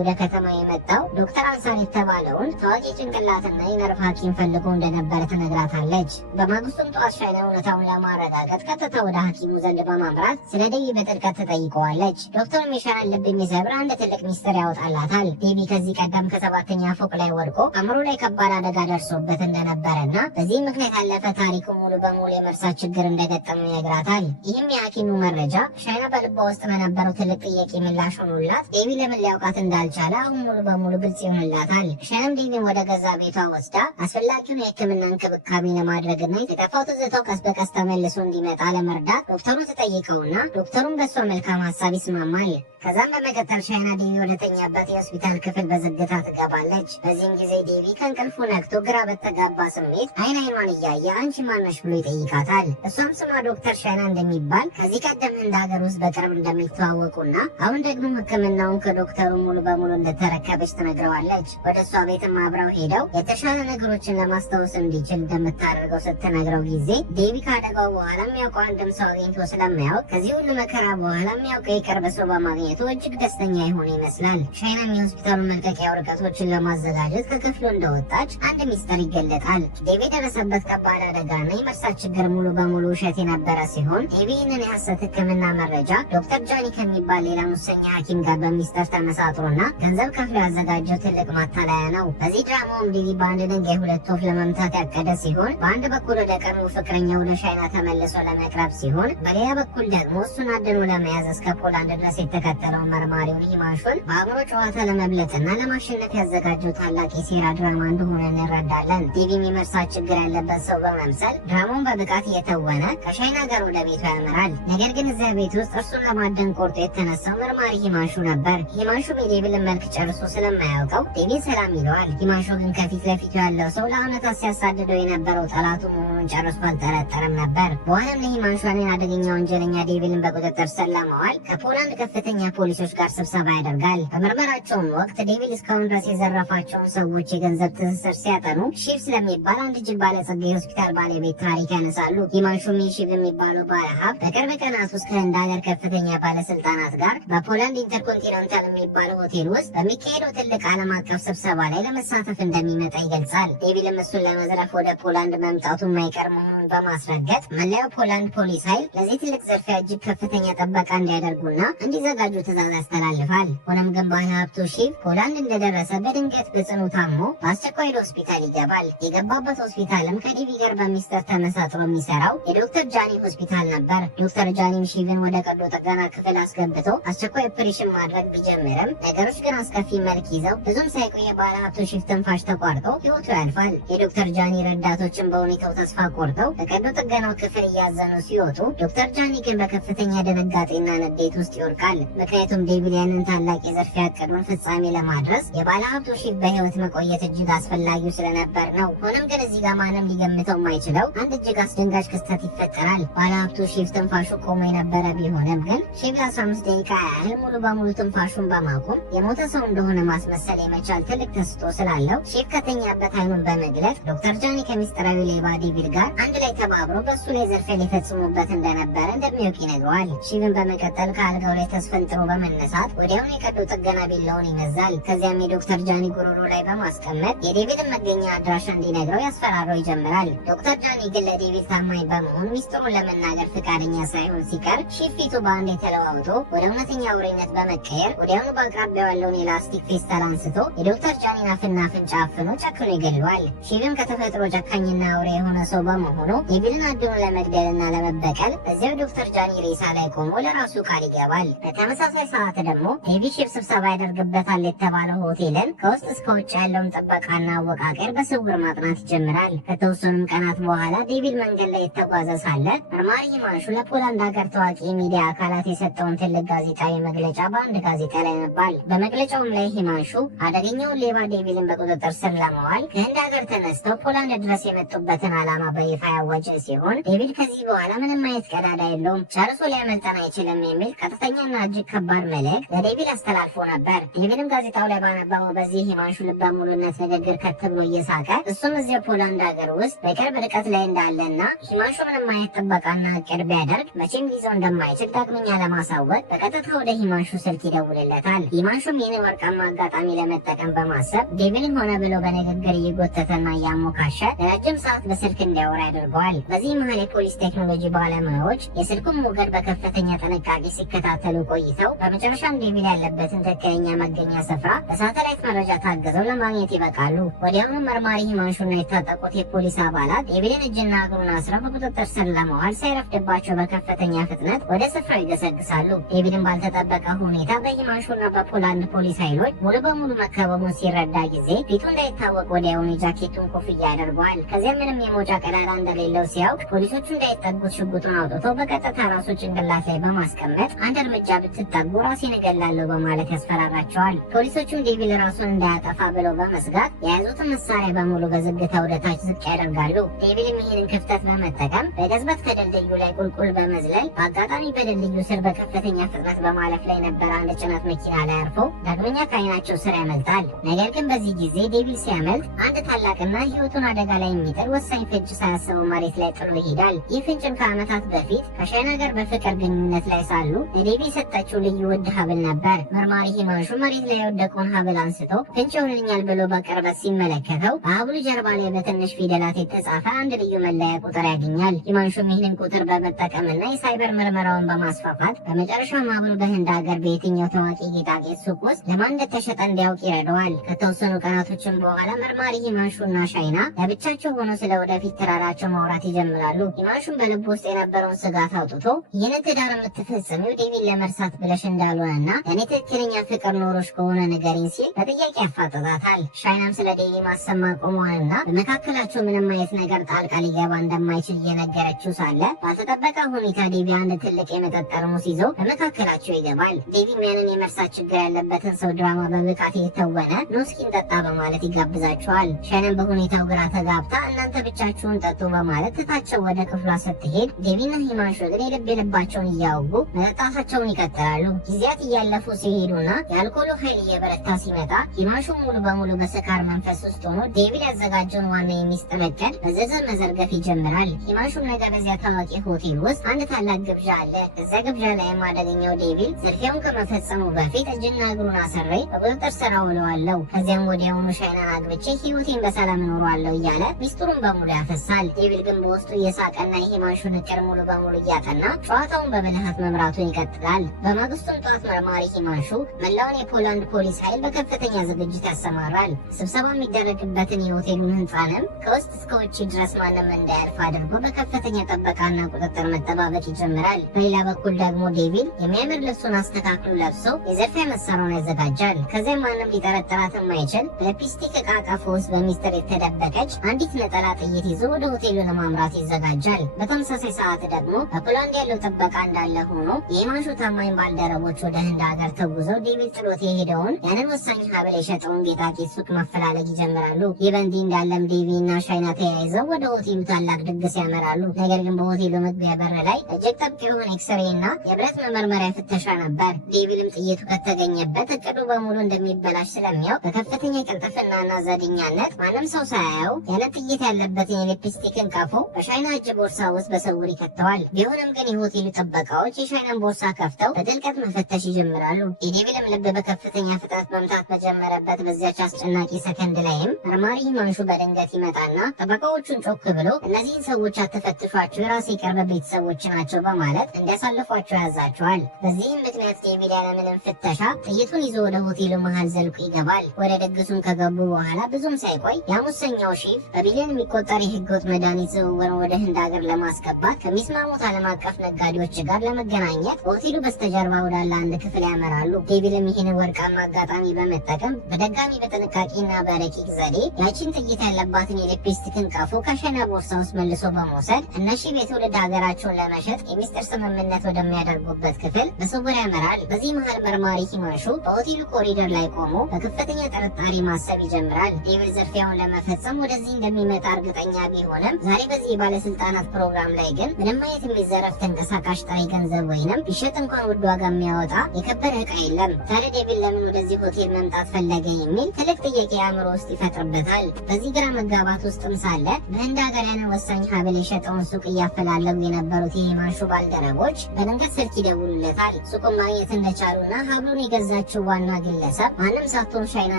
ወደ ከተማ የመጣው ዶክተር አንሳር የተባለውን ታዋቂ ጭንቅላትና የነርቭ ሐኪም ፈልጎ እንደነበረ ትነግራታለች። በማግስቱም ጠዋት ሻይና እውነታውን ለማረጋገጥ ቀጥታ ወደ ሐኪሙ ዘንድ በማምራት ስለ ዴቪ በጥልቀት ትጠይቀዋለች። ዶክተሩም የሻይናን ልብ የሚሰብር ሲሰብር አንድ ትልቅ ሚስጥር ያወጣላታል። ዴቪ ከዚህ ቀደም ከሰባተኛ ፎቅ ላይ ወድቆ አእምሮ ላይ ከባድ አደጋ ደርሶበት እንደነበረና በዚህ ምክንያት ያለፈ ታሪኩ ሙሉ በሙሉ የመርሳት ችግር እንደገጠመው ይነግራታል። ይህም የሐኪሙ መረጃ ሻይና በልቧ ውስጥ በነበረው ትልቅ ጥያቄ ምላሽ ሆኖላት ዴቪ ለምን ሊያውቃት እንዳልቻለ አሁን ሙሉ በሙሉ ግልጽ ይሆንላታል። ሻይናም ዴቪን ወደ ገዛ ቤቷ ወስዳ አስፈላጊውን የሕክምና እንክብካቤ ለማድረግና የጠፋው ትዝታው ቀስ በቀስ ተመልሶ እንዲመጣ ለመርዳት ዶክተሩ ትጠይቀውና ዶክተሩም በሷ መልካም ሀሳብ ይስማማል። ከዛም በመቀጠል ሻይና ዴቪ ወደተኛበት የሆስፒታል ክፍል በዝግታ ትገባለች። በዚህም ጊዜ ዴቪ ከእንቅልፉ ነቅቶ ግራ በተጋባ ስሜት አይን አይኗን እያየ አንቺ ማነሽ ብሎ ይጠይቃታል። እሷም ስሟ ዶክተር ሻይና እንደሚባል ከዚህ ቀደም ህንድ ሀገር ውስጥ በቅርብ እንደሚተዋወቁና አሁን ደግሞ ሕክምናውን ከዶክተሩ ሙሉ በሙሉ እንደተረከበች ትነግረዋለች። ወደ እሷ ቤትም አብረው ሄደው የተሻለ ነገሮችን ለማስታወስ እንዲችል እንደምታደርገው ስትነግረው ጊዜ ዴቪ ካደጋው በኋላ የሚያውቀው አንድም ሰው አግኝቶ ስለማያውቅ ከዚህ ሁሉ መከራ በኋላ የሚያውቀው የቅርብ ሰው በማግኘቱ እጅግ ደስተኛ የሆነ ይመስላል። ሻይናም የሆስፒታሉ መልቀቂያ ወረቀቶችን ለማዘጋጀት ከክፍሉ እንደወጣች አንድ ሚስጥር ይገለጣል። ዴቪ የደረሰበት ከባድ አደጋና የመርሳት ችግር ሙሉ በሙሉ ውሸት የነበረ ሲሆን ዴቪ ይህንን የሐሰት ሕክምና መረጃ ዶክተር ጃኒ ከሚባል ሌላ ሙሰኛ ሐኪም ጋር በሚስጥር ተመሳጥሮና ገንዘብ ከፍሎ ያዘጋጀው ትልቅ ማታለያ ነው። በዚህ ድራማውም ዴቪ በአንድ ድንጋይ ሁለት ወፍ ለመምታት ያቀደ ሲሆን በአንድ በኩል ወደ ቀድሞ ፍቅረኛ ወደ ሻይና ተመልሶ ለመቅረብ ሲሆን፣ በሌላ በኩል ደግሞ እሱን አድኖ ለመያዝ እስከ ፖላንድ ድረስ የተከተለውን መርማሪውን ሂማሹን በአእምሮ ጨዋታ ለመብለጥና ለማሸነፍ ያዘጋጀው ታላቅ የሴራ ድራማ እንደሆነ እንረዳለን። ዴቪም የመርሳት ችግር ያለበት ሰው በመምሰል ድራማውን በብቃት እየተወነ ከሻይና ጋር ወደ ቤቱ ያመራል። ነገር ግን እዚያ ቤት ውስጥ እርሱን ለማደን ቆርጦ የተነሳው መርማሪ ሂማሹ ነበር። ሂማሹም የዴቪልን መልክ ጨርሶ ስለማያውቀው ዴቪን ሰላም ይለዋል። ሂማሹ ግን ከፊት ለፊቱ ያለው ሰው ለዓመታት ሲያሳድደው የነበረው ጠላቱ መሆኑን ጨርሶ አልጠረጠረም ነበር። በኋላም ለሂማሹንን አደገኛ ወንጀለኛ ዴቪልን በቁጥጥር ስር ለማዋል ከፖላንድ ከፍተኛ ፖሊሶች ጋር ስብሰባ ያደርጋል። በምርመራቸውም ወቅት ዴቪል እስካሁን ድረስ የዘረፋቸውን ሰዎች የገንዘብ ትስስር ሲያጠኑ ሺቭ ስለሚባል አንድ እጅግ ባለጸጋ የሆስፒታል ባለቤት ታሪክ ያነሳሉ። ሂማሹም ሺቭ የሚባለው ባለሀብት በቅርብ ቀናት ውስጥ ከህንድ ሀገር ከፍተኛ ባለስልጣናት ጋር በፖላንድ ኢንተርኮንቲኔንታል የሚባለው ሆቴል ውስጥ በሚካሄደው ትልቅ ዓለም አቀፍ ስብሰባ ላይ ለመሳተፍ እንደሚመጣ ይገልጻል። ዴቪልም እሱን ለመዝረፍ ወደ ፖላንድ መምጣቱ የማይቀር መሆኑን በማስረገጥ መለያው ፖላንድ ፖሊስ ኃይል ለዚህ ትልቅ ዝርፊያ እጅግ ከፍተኛ ጥበቃ እንዲያደርጉና እንዲዘጋጁ ትዕዛዝ ያስተላልፋል። ሆኖም ግን ባለሀብቱ ሺቭ ፖላንድ እንደደረሰ በድንገት በጽኑ ታሞ በአስቸኳይ ሆስፒታል ይገባል። የገባበት ሆስፒታልም ከዴቪ ጋር በሚስጥር ተመሳጥሮ የሚሰራው የዶክተር ጃኒ ሆስፒታል ነበር። ዶክተር ጃኒም ሺቭን ወደ ቀዶ ጥገና ክፍል አስገብቶ አስቸኳይ ኦፕሬሽን ማድረግ ቢጀምርም ነገሮች ግን አስከፊ መልክ ይዘው ብዙም ሳይቆይ ባለሀብቱ ሺቭ ትንፋሽ ተቋርጦ ህይወቱ ያልፋል። የዶክተር ጃኒ ረዳቶችን በሁኔታው ተስፋ ቆርጠው በቀዶ ጥገናው ክፍል እያዘኑ ሲወጡ፣ ዶክተር ጃኒ ግን በከፍተኛ ድንጋጤና ንዴት ውስጥ ይወድቃል። ምክንያቱም ዴቪል ያንን ታላቅ የዝርፊያ እቅዱን ፍጻሜ ለማድረስ የባለሀብቱ ሺቭ በህይወት መቆየት እጅግ አስፈላጊው ስለነበር ነው። ሆኖም ግን እዚህ ጋር ማንም ሊገምተው የማይችለው አንድ እጅግ አስደንጋጭ ክስተት ይፈጠራል። ባለሀብቱ ሺቭ ትንፋሹ ቆሞ የነበረ ቢሆንም ግን ሺቭ ለ15 ደቂቃ ያህል ሙሉ በሙሉ ትንፋሹን በማቆም የሞተ ሰው እንደሆነ ማስመሰል የመቻል ትልቅ ተስጦ ስላለው ሺቭ ከተኛበት አይኑን በመግለጥ ዶክተር ጃኒ ከሚስጥራዊ ሌባ ዴቪል ጋር አንድ ላይ ተባብሮ በእሱ ላይ ዝርፊያ ሊፈጽሙበት እንደነበረ እንደሚያውቅ ይነግረዋል። ሺቭን በመቀጠል ከአልጋው ላይ ተስፈንጥሮ በመነሳት ወዲያውኑ የቀዶ ጥገና ቢላውን ይመዛል። ከዚያም የዶክተር ጃኒ ጉሮሮ ላይ በማስቀመጥ የዴቪልን መገኛ አድራሻ እንዲነግረው ያስፈራረው ይጀምራል። ዶክተር ጃኒ ግን ለዴቪል ታማኝ በመሆን ሚስጥሩን ለመናገር ፈቃደኛ ሳይሆን ሲቀር ሺቭ ፊቱ በአንድ የተለዋውጦ ወደ እውነተኛ አውሬነት በመቀየር ወዲያውኑ በአቅራቢያው ያለውን የላስቲክ ፌስታል አንስቶ የዶክተር ጃኒን አፍና አፍንጫ አፍኖ ጨክኖ ይገድለዋል። ሺቭም ከተፈጥሮ ጨካኝና አውሬ የሆነ ሰው በመሆኑ ዴቪልን አድኖ ለመግደልና ለመበቀል በዚያው ዶክተር ጃኒ ሬሳ ላይ ቆሞ ለራሱ ቃል ይገባል። በተመሳሳይ ሰዓት ደግሞ ዴቪ ሺቭ ስብሰባ ያደርግበታል የተባለው ሆቴልን ከውስጥ እስከ ውጭ ያለውን ጥበቃና አወቃቀር በስውር ማጥናት ይጀምራል። ከተወሰኑም ቀናት በኋላ ዴቪል መንገድ ላይ የተጓዘ ሳለ መርማሪ ሂማሹ ለፖላንድ ሀገር ታዋቂ ሚዲያ አካላት የሰጠውን ትልቅ ጋዜጣዊ መግለጫ በአንድ ጋዜጣ ላይ ያነባል። በመግለጫውም ላይ ሂማሹ አደገኛውን ሌባ ዴቪልን በቁጥጥር ስር ለማዋል ከህንድ ሀገር ተነስተው ፖላንድ ድረስ የመጡበትን ዓላማ በይፋ ያወጀ ሲሆን ዴቪል ከዚህ በኋላ ምንም አይነት ቀዳዳ የለውም፣ ጨርሶ ሊያመልጠን አይችልም የሚል ቀጥተኛና እጅግ ከባድ መልእክት ለዴቪል አስተላልፎ ነበር። ዴቪልም ጋዜጣው ላይ ባነበበው በዚህ ሂማሹ ልበ ሙሉነት ንግግር ከት ብሎ እየሳቀ እሱም እዚያ ፖላንድ ሀገር ውስጥ በቅርብ ርቀት ላይ እንዳለና ሂማሹ ምንም አይነት ጥበቃና እቅድ ቢያደርግ መቼም ሊይዘው እንደማይችል ዳግመኛ ለማሳወቅ በቀጥታ ወደ ሂማሹ ስልክ ይደውልለታል። ሂማሹም ይህንን ወርቃማ አጋጣሚ ለመጠቀም በማሰብ ዴቪልን ሆነ ብሎ በንግግር እየጎተተና እያሞካሸ ለረጅም ሰዓት በስልክ እንዲያወራ ያደርገዋል። በዚህ መሀል የፖሊስ ቴክኖሎጂ ባለሙያዎች የስልኩን ሞገድ በከፍተኛ ጥንቃቄ ሲከታተሉ ቆይተው በመጨረሻ በመጨረሻም ዴቪል ያለበትን ትክክለኛ መገኛ ስፍራ በሳተላይት መረጃ ታግዘው ለማግኘት ይበቃሉ። ወዲያውኑ መርማሪ ሂማንሹና የታጠቁት የፖሊስ አባላት ዴቪልን እጅና እግሩን አስረው በቁጥጥር ስር ለማዋል ሳይረፍድባቸው በከፍተኛ ፍጥነት ወደ ስፍራው ይገሰግሳሉ። ዴቪልን ባልተጠበቀ ሁኔታ በሂማንሹና በፖላንድ ፖሊስ ኃይሎች ሙሉ በሙሉ መከበቡን ሲረዳ ጊዜ ፊቱ እንዳይታወቅ ወዲያውኑ የጃኬቱን ኮፍያ ያደርገዋል። ከዚያ ምንም የመውጫ ቀዳዳ እንደሌለው ሲያውቅ ፖሊሶቹ እንዳይጠጉት ሽጉጡን አውጥቶ በቀጥታ ራሱ ጭንቅላት ላይ በማስቀመጥ አንድ እርምጃ ብትጠጉ ራሴን እገላለሁ በማለት ያስፈራራቸዋል። ፖሊሶቹም ዴቪል ራሱን እንዳያጠፋ ብለው በመስጋት የያዙትን መሳሪያ በሙሉ በዝግታ ወደታች ዝቅ ያደርጋሉ። ዴቪልም ይህንን ክፍተት በመጠቀም በቅጽበት ከድልድዩ ላይ ቁልቁል በመዝለል በአጋጣሚ በድልድዩ ስር በከፍተኛ ፍጥነት በማለፍ ላይ ነበር አንድ ጭነት መኪና ላይ አርፎ ዳግመኛ ከዓይናቸው ስር ያመልጣል። ነገር ግን በዚህ ጊዜ ዴቪል ሲያመልጥ አንድ ታላቅና ሕይወቱን አደጋ ላይ የሚጥል ወሳኝ ፍንጭ ሳያስበው መሬት ላይ ጥሎ ይሄዳል። ይህ ፍንጭም ከዓመታት በፊት ከሻይና ጋር በፍቅር ግንኙነት ላይ ሳሉ ለዴቪል የሰጠችው ልዩ ውድ ሀብል ነበር። መርማሪ ሂማንሹ መሬት ላይ የወደቀውን ሀብል አንስቶ ፍንጭ ይሆንልኛል ብሎ በቅርበት ሲመለከተው በሀብሉ ጀርባ ላይ በትንሽ ፊደላት የተጻፈ አንድ ልዩ መለያ ቁጥር ያገኛል። ሂማንሹም ይህንን ቁጥር በመጠቀምና የሳይበር ምርመራውን በማስፋፋት በመጨረሻም ሀብሉ በህንድ ሀገር በየትኛው ታዋቂ ጌጣጌጥ ሱቅ ውስጥ ለማን እንደተሸጠ እንዲያውቅ ይረዳዋል። ከተወሰኑ ቀናቶችም በኋላ መርማሪ ሂማንሹና ሻይና ለብቻቸው ሆነው ስለ ወደፊት ትዳራቸው ማውራት ይጀምራሉ። ሂማንሹም በልቡ ውስጥ የነበረውን ስጋት አውጥቶ ይህን ትዳር የምትፈጽሚው ዴቪል ለመርሳት ብለሽ እንዳልሆነና ለእኔ ትክክለኛ ፍቅር ኖሮች ከሆነ ንገሪኝ ሲል በጥያቄ ያፋጥጣታል። ሻይናም ስለ ዴቪል ማሰብ ማቆሟንና በመካከላቸው ምንም አይነት ነገር ጣልቃ ሊገባ እንደማይችል እየነገረችው ሳለ ባልተጠበቀ ሁኔታ ዴቪል አንድ ትልቅ የመጠጥ ጠርሙስ ይዞ በመካከላቸው ይገባል። ዴቪል ያንን የመርሳት ችግር ያለበትን ሰው ድራማ በብቃት የተወነ ኑ እስኪ እንጠጣ በማለት ይጋብዛቸዋል። ሻይናም በሁኔታው ግራ ተጋብታ እናንተ ብቻችሁን ጠጡ በማለት ትታቸው ወደ ክፍሏ ስትሄድ ዴቪልና ሂማንሹ ግን የልብ ልባቸውን እያወጉ መጠጣታቸውን ይቀጥላሉ። ጊዜያት እያለፉ ሲሄዱና የአልኮሉ ኃይል እየበረታ ሲመጣ ሂማንሹ ሙሉ በሙሉ በስካር መንፈስ ውስጥ ሆኖ ዴቪል ያዘጋጀውን ዋና የሚስጥር እቅድ በዝርዝር መዘርገፍ ይጀምራል። ሂማንሹም ነገ በዚያ ታዋቂ ሆቴል ውስጥ አንድ ታላቅ ግብዣ አለ። እዚያ ግብዣ ላይም አደገኛው ዴቪል ዝርፊያውን ከመፈጸሙ በፊት እጅና እግሩን አስሬ በቁጥጥር ስር አውለዋለሁ፣ ከዚያም ወዲያውኑ ሻይናን አግብቼ ህይወቴን በሰላም እኖራለሁ እያለ ሚስጥሩን በሙሉ ያፈሳል። ዴቪል ግን በውስጡ እየሳቀና የሂማንሹን እቅድ ሙሉ በሙሉ እያጠና ጨዋታውን በብልሃት መምራቱን ይቀጥላል። በማግስቱም ጠዋት መርማሪ ሂማንሹ መላውን የፖላንድ ፖሊስ ኃይል በከፍተኛ ዝግጅት ያሰማራል። ስብሰባ የሚደረግበትን የሆቴሉን ህንፃንም ከውስጥ እስከ ውጭ ድረስ ማንም እንዳያልፍ አድርጎ በከፍተኛ ጥበቃና ቁጥጥር መጠባበቅ ይጀምራል። በሌላ በኩል ደግሞ ዴቪል የሚያምር ልብሱን አስተካክሎ ለብሶ የዘርፊያ መሳሪያውን ያዘጋጃል። ከዚያም ማንም ሊጠረጥራት የማይችል በሊፕስቲክ ዕቃ ቀፎ ውስጥ በሚስጥር የተደበቀች አንዲት ነጠላ ጥይት ይዞ ወደ ሆቴሉ ለማምራት ይዘጋጃል። በተመሳሳይ ሰዓት ደግሞ በፖላንድ ያለው ጥበቃ እንዳለ ሆኖ የሂማንሹ ታማኝ ባልደረቦች ወደ ህንድ ሀገር ተጉዘው ዴቪል ጥሎት የሄደውን ያንን ወሳኝ ሀብል የሸጠውን ጌጣጌጥ ሱቅ መፈላለግ ይጀምራሉ። ይህ በእንዲህ እንዳለም ዴቪል እና ሻይና ተያይዘው ወደ ሆቴሉ ታላቅ ድግስ ያመራሉ። ነገር ግን በሆቴሉ መግቢያ በር ላይ እጅግ ጥብቅ የሆነ ኤክስሬ እና የብረት መመርመሪያ ፍተሻ ነበር። ዴቪልም ጥይቱ ከተገኘበት እቅዱ በሙሉ እንደሚበላሽ ስለሚያውቅ በከፍተኛ ቅልጥፍናና ዘዴኛነት ማንም ሰው ሳያየው ያለ ጥይት ያለበትን የሊፕስቲክን ቀፎ በሻይና እጅ ቦርሳ ውስጥ በስውር ይከተዋል። ቢሆንም ግን የሆቴሉ ጥበቃዎች የሻይናን ቦርሳ ከፍተው በጥልቀት መፈተሽ ይጀምራሉ። የዴቪልም ልብ በከፍተኛ ፍጥነት መምታት በጀመረበት በዚያች አስጨናቂ ሰከንድ ላይም መርማሪ ሂማንሹ በድንገት ይመጣና ጥበቃዎቹን ጮክ ብሎ እነዚህን ሰዎች አትፈትሿቸው፣ የራሴ የቅርብ ቤተሰቦች ናቸው በማለት እንዲያሳልፏቸው ያዛቸዋል። በዚህም ምክንያት ዴቪል ያለምንም ፍተሻ ጥይቱን ይዞ ወደ ሆቴሉ መሃል ዘልቆ ይገባል። ወደ ድግሱም ከገቡ በኋላ ብዙም ሳይቆይ የሙሰኛው ሼፍ በቢሊዮን የሚቆጠር የህገወጥ መድኃኒት ዝውውርን ወደ ህንድ ሀገር ለማስገባት ከሚስማሙት ዓለም አቀፍ ነጋዴዎች ጋር ለመገናኘት በሆቴሉ በስተጀርባ ወዳለ አንድ ክፍል ያመራሉ። ዴቪልም ይህን ወርቃማ አጋጣሚ በመጠቀም በደጋሚ በጥንቃቄና በረቂቅ ዘዴ ያቺን ጥይት ያለባትን የሊፕስቲክን ቀፎ ከሻይና ቦርሳ ውስጥ መልሶ በመውሰድ እነ ሼፍ የትውልድ ሀገራቸውን ለመሸጥ የሚስጥር ስምምነት ወደሚያደርጉበት ክፍል በስውር ያመራል። በዚህ መሃል መርማሪ ሂማንሹ በሆቴሉ ኮሪደር ላይ ቆሞ በከፍተኛ ጥርጣሬ ማሰብ ይጀምራል። ዴቪል ዝርፊያውን ለመፈጸም ወደዚህ እንደሚመጣ እርግጠኛ ቢሆንም ዛሬ በዚህ የባለስልጣናት ፕሮግራም ላይ ግን ምንም አይነት የሚዘረፍ ተንቀሳቃሽ ጥሬ ገንዘብ ወይንም ቢሸጥ እንኳን ውድ ዋጋ የሚያወጣ የከበረ ዕቃ የለም። ታዲያ ዴቪል ለምን ወደዚህ ሆቴል መምጣት ፈለገ የሚል ትልቅ ጥያቄ አእምሮ ውስጥ ይፈጥርበታል። በዚህ ግራ መጋባት ውስጥም ሳለ በህንድ ሀገር ያንን ወሳኝ ሀብል የሸጠውን ሱቅ እያፈላለጉ የነበሩት የሂማንሹ ባልደረቦች በድንገት ስልክ ይደውሉለታል። ሱቁን ማግኘት እንደቻሉና ሀብሉን የገዛችው ዋና ግለሰብ ማንም ሳትሆን ሻይና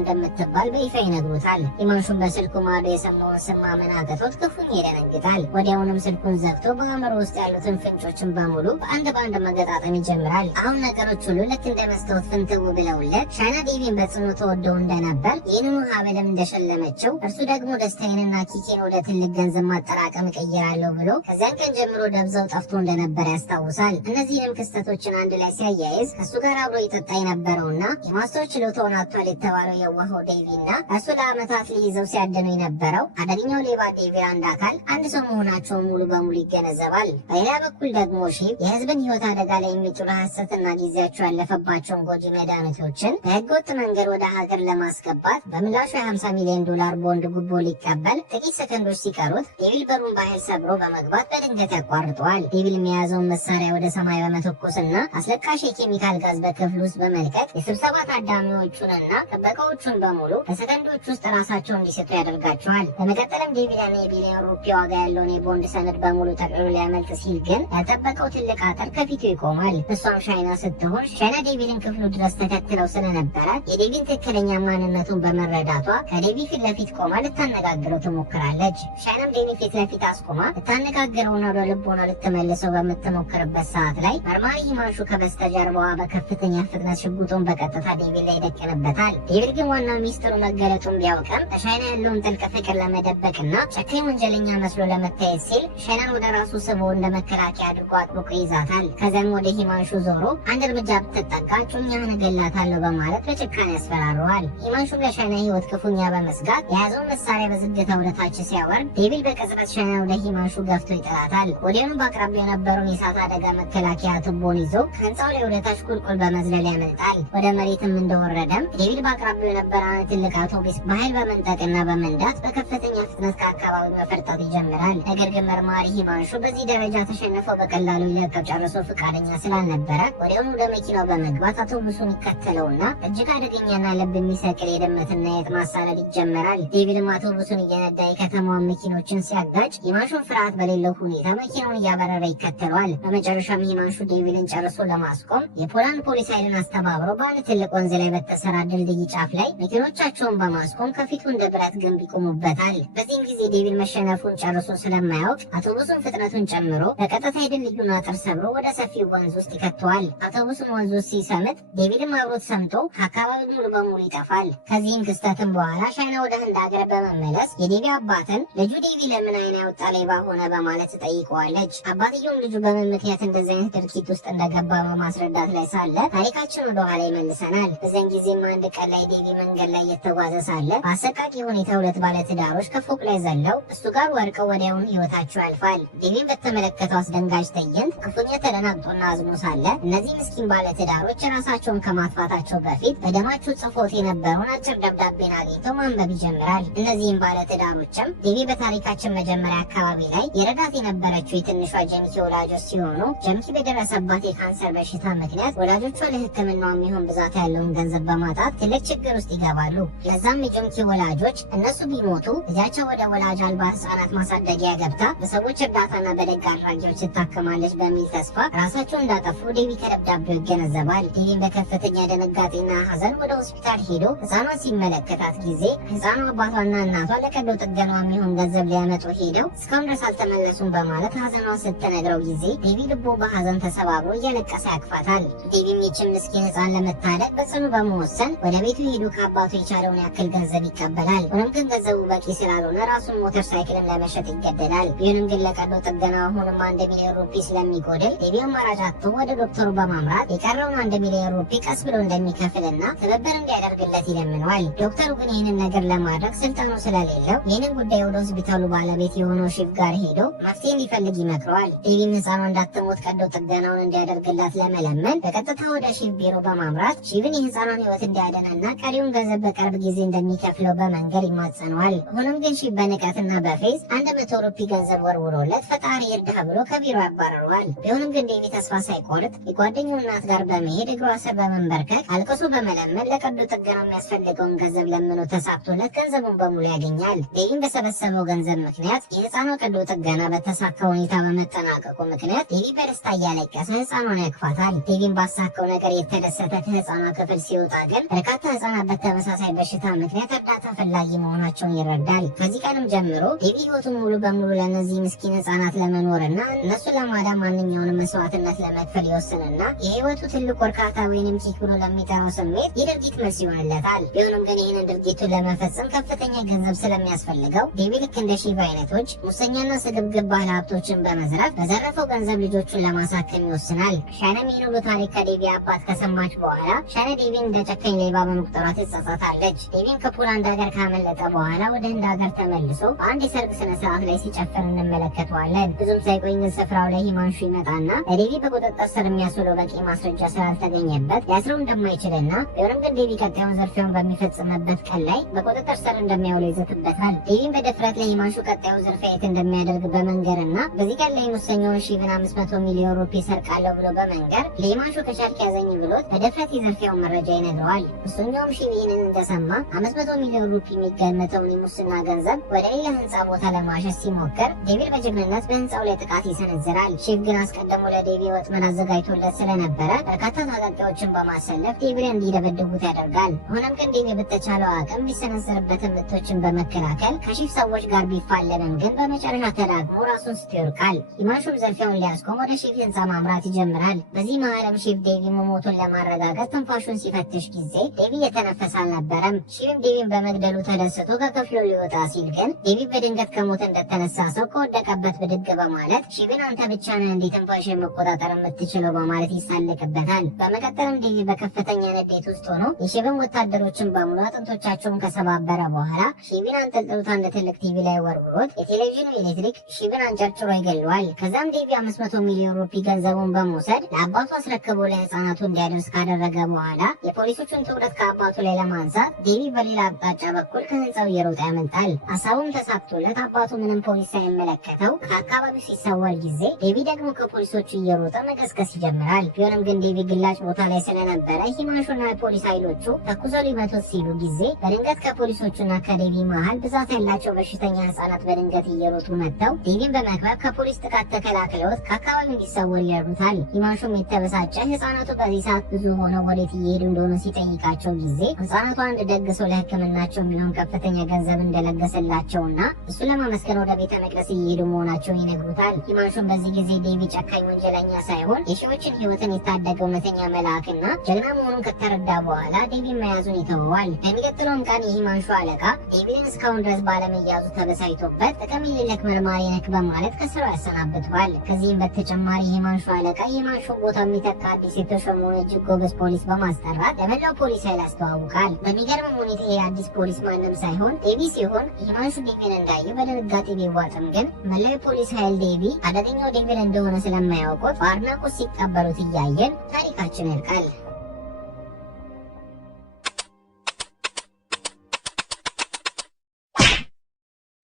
እንደምትባል በይፋ ይነግሩታል። ሂማንሹን በስልኩ ማዶ የሰማውን ስም ማመን አቅቶት ክፉኛ ይደነግጣል። ወዲያውኑም ስልኩን ዘግቶ በአእምሮ ውስጥ ያሉትን ፍንጮችን በሙሉ በአንድ መገጣጠም ይጀምራል። አሁን ነገሮች ሁሉ ልክ እንደ መስታወት ፍንትው ብለውለት ሻይና ዴቪን በጽኑ ተወደው እንደነበር ይህንኑ ሀብልም እንደሸለመችው እርሱ ደግሞ ደስታዬንና ኪኬን ወደ ትልቅ ገንዘብ ማጠራቀም እቀይራለሁ ብሎ ከዚያን ቀን ጀምሮ ደብዛው ጠፍቶ እንደነበር ያስታውሳል። እነዚህንም ክስተቶችን አንድ ላይ ሲያያይዝ ከእሱ ጋር አብሮ ይጠጣ የነበረውና የማስታወስ ችሎታውን አጥቷል የተባለው የዋሆው ዴቪና እርሱ ለዓመታት ሊይዘው ሲያድነው የነበረው አደገኛው ሌባ ዴቪ አንድ አካል አንድ ሰው መሆናቸውን ሙሉ በሙሉ ይገነዘባል። በሌላ በኩል ደግሞ ሺቭ የህዝብን ህይወት አደጋ ላይ የሚጥሉ ሐሰትና ጊዜያቸው ያለፈባቸውን ጎጂ መድኃኒቶችን በህገወጥ መንገድ ወደ ሀገር ለማስገባት በምላሹ የ50 ሚሊዮን ዶላር ቦንድ ጉቦ ሊቀበል ጥቂት ሰከንዶች ሲቀሩት ዴቪል በሩን በኃይል ሰብሮ በመግባት በድንገት ያቋርጠዋል። ዴቪል የያዘውን መሳሪያ ወደ ሰማይ በመተኮስና አስለቃሽ የኬሚካል ጋዝ በክፍል ውስጥ በመልቀቅ የስብሰባ ታዳሚዎቹንና ጥበቃዎቹን በሙሉ በሰከንዶች ውስጥ ራሳቸውን እንዲስቱ ያደርጋቸዋል። በመቀጠልም ዴቪል የቢሊዮን ሩፒ ዋጋ ያለውን የቦንድ ሰነድ በሙሉ ጠቅልሎ ሊያመልጥ ሲል ግን ያልጠበቀው ትልቅ አጥር ከፊቱ ይቆማል። እሷም ሻይና ስትሆን ሻይና ዴቪልን ክፍሉ ድረስ ተከትለው ስለነበረ የዴቪን ትክክለኛ ማንነቱን በመረዳቷ ከዴቪ ፊት ለፊት ቆማ ልታነጋግረው ትሞክራለች። ሻይናም ዴቪ ፊት ለፊት አስቆማ ልታነጋግረውና ወደ ልቦና ልትመልሰው በምትሞክርበት ሰዓት ላይ መርማሪ ሂማንሹ ከበስተጀርባዋ በከፍተኛ ፍጥነት ሽጉጡን በቀጥታ ዴቪል ላይ ይደቅንበታል። ዴቪል ግን ዋናው ሚስጥሩ መገለጡን ቢያውቅም በሻይና ያለውን ጥልቅ ፍቅር ለመደበቅና ጨካኝ ወንጀለኛ መስሎ ለመታየት ሲል ሻይናን ወደ ራሱ ስቦ እንደ መከላከያ አድርጎ አጥብቆ ይዛታል። ከዚያም ወደ ሂማንሹ ዞሮ አንድ እርምጃ ብትጠጋ ጩኛህን እገላታለሁ በማለት በጭካኔ ያስፈራረዋል። ሂማንሹም ለሻይና ህይወት ክፉኛ በመስጋት የያዘውን መሳሪያ በዝግታ ወደ ታች ሲያወርድ ዴቪል በቅጽበት ሻይና ወደ ሂማንሹ ገፍቶ ይጥላታል። ወዲያውኑ በአቅራቢያው የነበረውን የእሳት አደጋ መከላከያ ቱቦን ይዞ ከህንፃው ላይ ወደ ታች ቁልቁል በመዝለል ያመልጣል። ወደ መሬትም እንደወረደም ዴቪል በአቅራቢያው የነበረ አንድ ትልቅ አውቶቡስ በኃይል በመንጠቅና በመንዳት በከፍተኛ ፍጥነት ከአካባቢው መፈርጠጥ ይጀምራል። ነገር ግን መርማሪ ሂማንሹ በዚህ ደረጃ ተሸንፈው በቀላሉ ሊለቀው ጨርሶ ፈቃደኛ ስላልነበረ ወዲያውኑ ወደ መኪናው በመግባት አውቶቡሱን ይከተለውና እጅግ አደገኛና ልብ የሚሰቅል የድመትና የት ማሳለድ ይጀምራል። ዴቪልም አውቶቡሱን እየነዳ የከተማዋን መኪኖችን ሲያጋጭ ሂማንሹን ፍርሃት በሌለው ሁኔታ መኪናውን እያበረረ ይከተለዋል። በመጨረሻም ሂማንሹ ዴቪልን ጨርሶ ለማስቆም የፖላንድ ፖሊስ ኃይልን አስተባብረው በአንድ ትልቅ ወንዝ ላይ በተሰራ ድልድይ ጫፍ ላይ መኪኖቻቸውን በማስቆም ከፊቱ እንደ ብረት ግንብ ይቆሙበታል። በዚህም ጊዜ ዴቪል መሸነፉን ጨርሶ ስለማያውቅ አውቶቡሱን ፍጥነቱን ጨምሮ በቀጥታ የድልድዩን አጥር ሰብሮ ወደ ሰፊው ወንዝ ውስጥ ይከተዋል። አውቶቡሱን ወንዝ ውስጥ ሲሰምጥ ዴቪልም አብሮት ሰምጦ ከአካባቢው ሙሉ በሙሉ ይጠፋል። ከዚህም ክስተትም በኋላ ሻይና ወደ ህንድ ሀገር በመመለስ የዴቪ አባትን ልጁ ዴቪ ለምን አይን ያወጣ ሌባ ሆነ በማለት ትጠይቀዋለች። አባትየውም ልጁ በምን ምክንያት እንደዚህ አይነት ድርጊት ውስጥ እንደገባ በማስረዳት ላይ ሳለ ታሪካችን ወደ ኋላ ይመልሰናል። በዚያን ጊዜም አንድ ቀን ላይ ዴቪ መንገድ ላይ እየተጓዘ ሳለ በአሰቃቂ ሁኔታ ሁለት ባለትዳሮች ከፎቅ ላይ ዘለው እሱ ጋር ወድቀው ወዲያውኑ ህይወታቸው ያልፋል። ዴቪን በተመለከተው አስደንጋጭ ትዕይንት ክፉኛ ተደናግጦና አዝኖ ሳለ እነዚህ ምስኪን ባለትዳሮች ራሳቸውን ከማጥፋታቸው በፊት በደማቸው ጽፎት የነበረውን አጭር ደብዳቤን አግኝተው ማንበብ ይጀምራል። እነዚህም ባለትዳሮችም ዴቪ በታሪካችን መጀመሪያ አካባቢ ላይ የረዳት የነበረችው የትንሿ ጀምኪ ወላጆች ሲሆኑ ጀምኪ በደረሰባት የካንሰር በሽታ ምክንያት ወላጆቿ ለሕክምናው የሚሆን ብዛት ያለውን ገንዘብ በማጣት ትልቅ ችግር ውስጥ ይገባሉ። ለዛም የጀምኪ ወላጆች እነሱ ቢሞቱ ልጃቸው ወደ ወላጅ አልባ ህጻናት ማሳደጊያ ገብታ በሰዎች እርዳታና በደግ አድራጊዎች ትታከማለች በሚል ተስፋ ራሳቸው እንዳጠፉ ዴቪ ከደብዳቤው ይገነዘባል። ዴቪን በከፍተኛ ድንጋጤና ሀዘን ወደ ሆስፒታል ሄዶ ህፃኗን ሲመለከታት ጊዜ ህፃኗ አባቷና እናቷ ለቀዶ ጥገና የሚሆን ገንዘብ ሊያመጡ ሄደው እስካሁን ድረስ አልተመለሱም በማለት ሀዘኗን ስትነግረው ጊዜ ዴቪ ልቦ በሀዘን ተሰባብሮ እያለቀሰ ያቅፋታል። ዴቪም ይችን ምስኪን ህፃን ለመታደግ በጽኑ በመወሰን ወደ ቤቱ ሄዶ ከአባቱ የቻለውን ያክል ገንዘብ ይቀበላል። ሆኖም ግን ገንዘቡ በቂ ስላልሆነ ራሱን ሞተር ሳይክልን ለመሸጥ ይገደዳል። ቢሆንም ግን ለቀዶ ጥገና አሁንም 1 ሚሊዮን ሩፒ ስለሚጎድል ዴቪ አማራጭ አጥቶ ወደ ዶክተሩ በማምራት የቀረውን 1 ሚሊዮን ሩፒ ቀስ ብሎ እንደሚከፍልና ትብብር እንዲያደርግለት ይለምነዋል። ዶክተሩ ግን ይህንን ነገር ለማድረግ ስልጣኑ ስለሌለው ይህንን ጉዳይ ወደ ሆስፒታሉ ባለቤት የሆነው ሺቭ ጋር ሄዶ መፍትሄ እንዲፈልግ ይመክረዋል። ዴቪም ህፃኗ እንዳትሞት ቀዶ ጥገናውን እንዲያደርግላት ለመለመን በቀጥታ ወደ ሺቭ ቢሮ በማምራት ሺቭን የህፃኗን ህይወት እንዲያደንና ቀሪውን ገንዘብ በቅርብ ጊዜ እንደሚከፍለው በመንገድ ይማጸነዋል። ሆኖም ግን ሺቭ በንቀትና በፌዝ 100 ሩፒ ገንዘብ ወርውሮለት ፈጣሪ ይርዳህ ብሎ ከቢሮ ያባረረዋል። ቢሆንም ግን ዴቪ ተስፋ ሳይቆርጥ የጓደኛው እናት ጋር በመሄድ እግሯ ስር በመንበርከክ አልቅሶ በመለመን ለቀዶ ጥገናው የሚያስፈልገውን ገንዘብ ለምኖ ተሳክቶለት ገንዘቡን በሙሉ ያገኛል። ዴቪን በሰበሰበው ገንዘብ ምክንያት የህፃኗ ቀዶ ጥገና በተሳካ ሁኔታ በመጠናቀቁ ምክንያት ዴቪ በደስታ እያለቀሰ ህፃኗን ያቅፋታል። ዴቪን ባሳካው ነገር የተደሰተ ከህፃኗ ክፍል ሲወጣ ግን በርካታ ህፃናት በተመሳሳይ በሽታ ምክንያት እርዳታ ፈላጊ መሆናቸውን ይረዳል። ከዚህ ቀንም ጀምሮ ዴቪ ህይወቱን ሙሉ በሙሉ ለእነዚህ ምስኪን ህፃናት ለመኖርና እነሱ ለማዳን ማንኛውንም መስዋዕትነት ለመክፈል ይወስንና የህይወቱ ትልቅ ወርካታ ወይንም ኪክ ብሎ ለሚጠራው ስሜት የድርጊት መልስ ይሆንለታል። ቢሆንም ግን ይህንን ድርጊቱን ለመፈጸም ከፍተኛ ገንዘብ ስለሚያስፈልገው ዴቪ ልክ እንደ ሺቭ አይነቶች ሙሰኛና ስግብግብ ባለ ሀብቶችን በመዝረፍ በዘረፈው ገንዘብ ልጆቹን ለማሳከም ይወስናል። ሻነም ይህን ሁሉ ታሪክ ከዴቪ አባት ከሰማች በኋላ ሻነ ዴቪን እንደ ጨካኝ ሌባ በመቁጠሯ ትጸጸታለች። ዴቪን ከፖላንድ ሀገር ካመለጠ በኋላ ወደ ህንድ ሀገር ተመልሶ በአንድ የሰርግ ስነስርዓት ላይ ሲጨፍር እንመለከተዋለን። ብዙም ሳይቆይ ግን ስፍራው ላይ ሂማንሹ ይመጣና ለዴቪ በቁጥጥር ስር የሚያስውለው በቂ ማስረጃ ስላልተገኘበት ሊያስረው እንደማይችልና ቢሆንም ግን ዴቪ ቀጣዩን ዝርፊያውን በሚፈጽምበት ቀን ላይ በቁጥጥር ስር እንደሚያውለው ይዘትበታል። ዴቪን በድፍረት ላይ ሂማንሹ ቀጣዩ ዝርፊያ የት እንደሚያደርግ በመንገርና በዚህ ቀን ላይ ሙሰኛውን ሺቭን 500 ሚሊዮን ሩፒ ሰርቃለሁ ብሎ በመንገር ለሂማንሹ ከቻልክ ያዘኝ ብሎት በድፍረት የዝርፊያውን መረጃ ይነግረዋል። ሙሰኛውም ሺቭ ይህንን እንደሰማ 500 ሚሊዮን ሩፒ የሚገመተውን የሙስና ገንዘብ ወደ ሌላ ህንፃ ቦታ ለማሸሽ ሲሞክር ዴቪል በጀግንነት በህንፃው ላይ ጥቃት ይሰነዝራል። ሺቭ ግን አስቀድሞ ለዴቪ ወጥመድ አዘጋጅቶለት ስለነበረ በርካታ ታጣቂዎችን በማሰለፍ ዴቪል እንዲደበድቡት ያደርጋል። ሆኖም ግን ዴቪ በተቻለው አቅም የሚሰነዘርበትን ምቶችን በመከላከል ከሺቭ ሰዎች ጋር ቢፋለምም ግን በመጨረሻ ተዳግሞ ራሱን ስቶ ይወድቃል። ሂማንሹም ዝርፊያውን ሊያስቆም ወደ ሺቭ ህንፃ ማምራት ይጀምራል። በዚህ መሃልም ሺቭ ዴቪ መሞቱን ለማረጋገጥ ትንፋሹን ሲፈትሽ ጊዜ ዴቪ እየተነፈሰ አልነበረም። ሺቭም ዴቪን በመግደሉ ተደስቶ ከክፍሉ ሊወጣ ሲል ግን ዴቪ በድንገት ከሞት እንደተነሳ ሰው ከወደቀበት ብድግ በማለት ሺቭን አንተ ብቻ ነህ እንዴ ትንፋሽን መቆጣጠር የምትችለው በማለት ይሳለቅበታል። በመቀጠልም ዴቪ በከፍተኛ ንዴት ውስጥ ሆኖ የሺቭን ወታደሮችን በሙሉ አጥንቶቻቸውን ከሰባበረ በኋላ ሺቭን አንጠልጥሎት አንድ ትልቅ ቲቪ ላይ ወርውሮት የቴሌቪዥኑ ኤሌክትሪክ ሺቭን አንጨርጭሮ ይገለዋል። ከዛም ዴቪ 500 ሚሊዮን ሩፒ ገንዘቡን በመውሰድ ለአባቱ አስረክቦ ለህፃናቱ እንዲያደርስ ካደረገ በኋላ የፖሊሶቹን ትኩረት ከአባቱ ላይ ለማንሳት ዴቪ በሌላ አቅጣጫ በኩል ከህንፃው እየሮጠ ያመልጣል። ሀሳቡም ተሳክቶለት አባቱ ምንም ፖሊስ ሳይመለከተው ከአካባቢው ሲሰወር ጊዜ ዴቪ ደግሞ ከፖሊሶቹ እየሮጠ መቀስቀስ ይጀምራል። ቢሆንም ግን ዴቪ ግላጭ ቦታ ላይ ስለነበረ ሂማንሹና የፖሊስ ኃይሎቹ ተኩሰው ሊመቱት ሲሉ ጊዜ በድንገት ከፖሊሶቹና ከዴቪ መሃል ብዛት ያላቸው በሽተኛ ህጻናት በድንገት እየሮጡ መጥተው ዴቪን በመክበብ ከፖሊስ ጥቃት ተከላክለውት ከአካባቢው እንዲሰወር ይረዱታል። ሂማንሹም የተበሳጨ ህጻናቱ በዚህ ሰዓት ብዙ ሆነው ወዴት እየሄዱ እንደሆነ ሲጠይቃቸው ጊዜ ህጻናቱ አንድ ደግ ሰው ለህክምናቸው የሚሆን ከፍተኛ ገንዘብ እንደለገሰላቸውና እሱ ለማመስገን ወደ ቤተ መቅደስ እየሄዱ መሆናቸውን ይነግሩታል። ሂማንሹም በዚህ ጊዜ ዴቪ ጨካኝ ወንጀለኛ ሳይሆን የሺዎችን ህይወትን የታደገ እውነተኛ መልአክና ጀግና መሆኑን ከተረዳ በኋላ ዴቪን መያዙን ይተወዋል። በሚቀጥለውም ቀን የሂማንሹ አለቃ ዴቪን እስካሁን ድረስ ባለመያዙ ተበሳይቶበት ጥቅም የሌለክ መርማሪ ነክ በማለት ከስራው ያሰናብተዋል። ከዚህም በተጨማሪ የሂማንሹ አለቃ የሂማንሹ ቦታ የሚተካ አዲስ የተሾመውን እጅግ ጎበዝ ፖሊስ በማስጠራት ለመላው ፖሊስ ኃይል ያስተዋውቃል። በሚገርም ሁኔታ ይህ አዲስ ፖሊስ ማንም ሳይሆን ዴቪ ሲሆን ሂማንሹ ዴቪን እንዳየ በድንጋጤ ቢዋጥም ግን መላው የፖሊስ ኃይል ዴቪ አደገኛው ዴቪን እንደሆነ ስለማያውቁት በአድናቆት ሲቀበሉት እያየን ታሪካችን ያልቃል።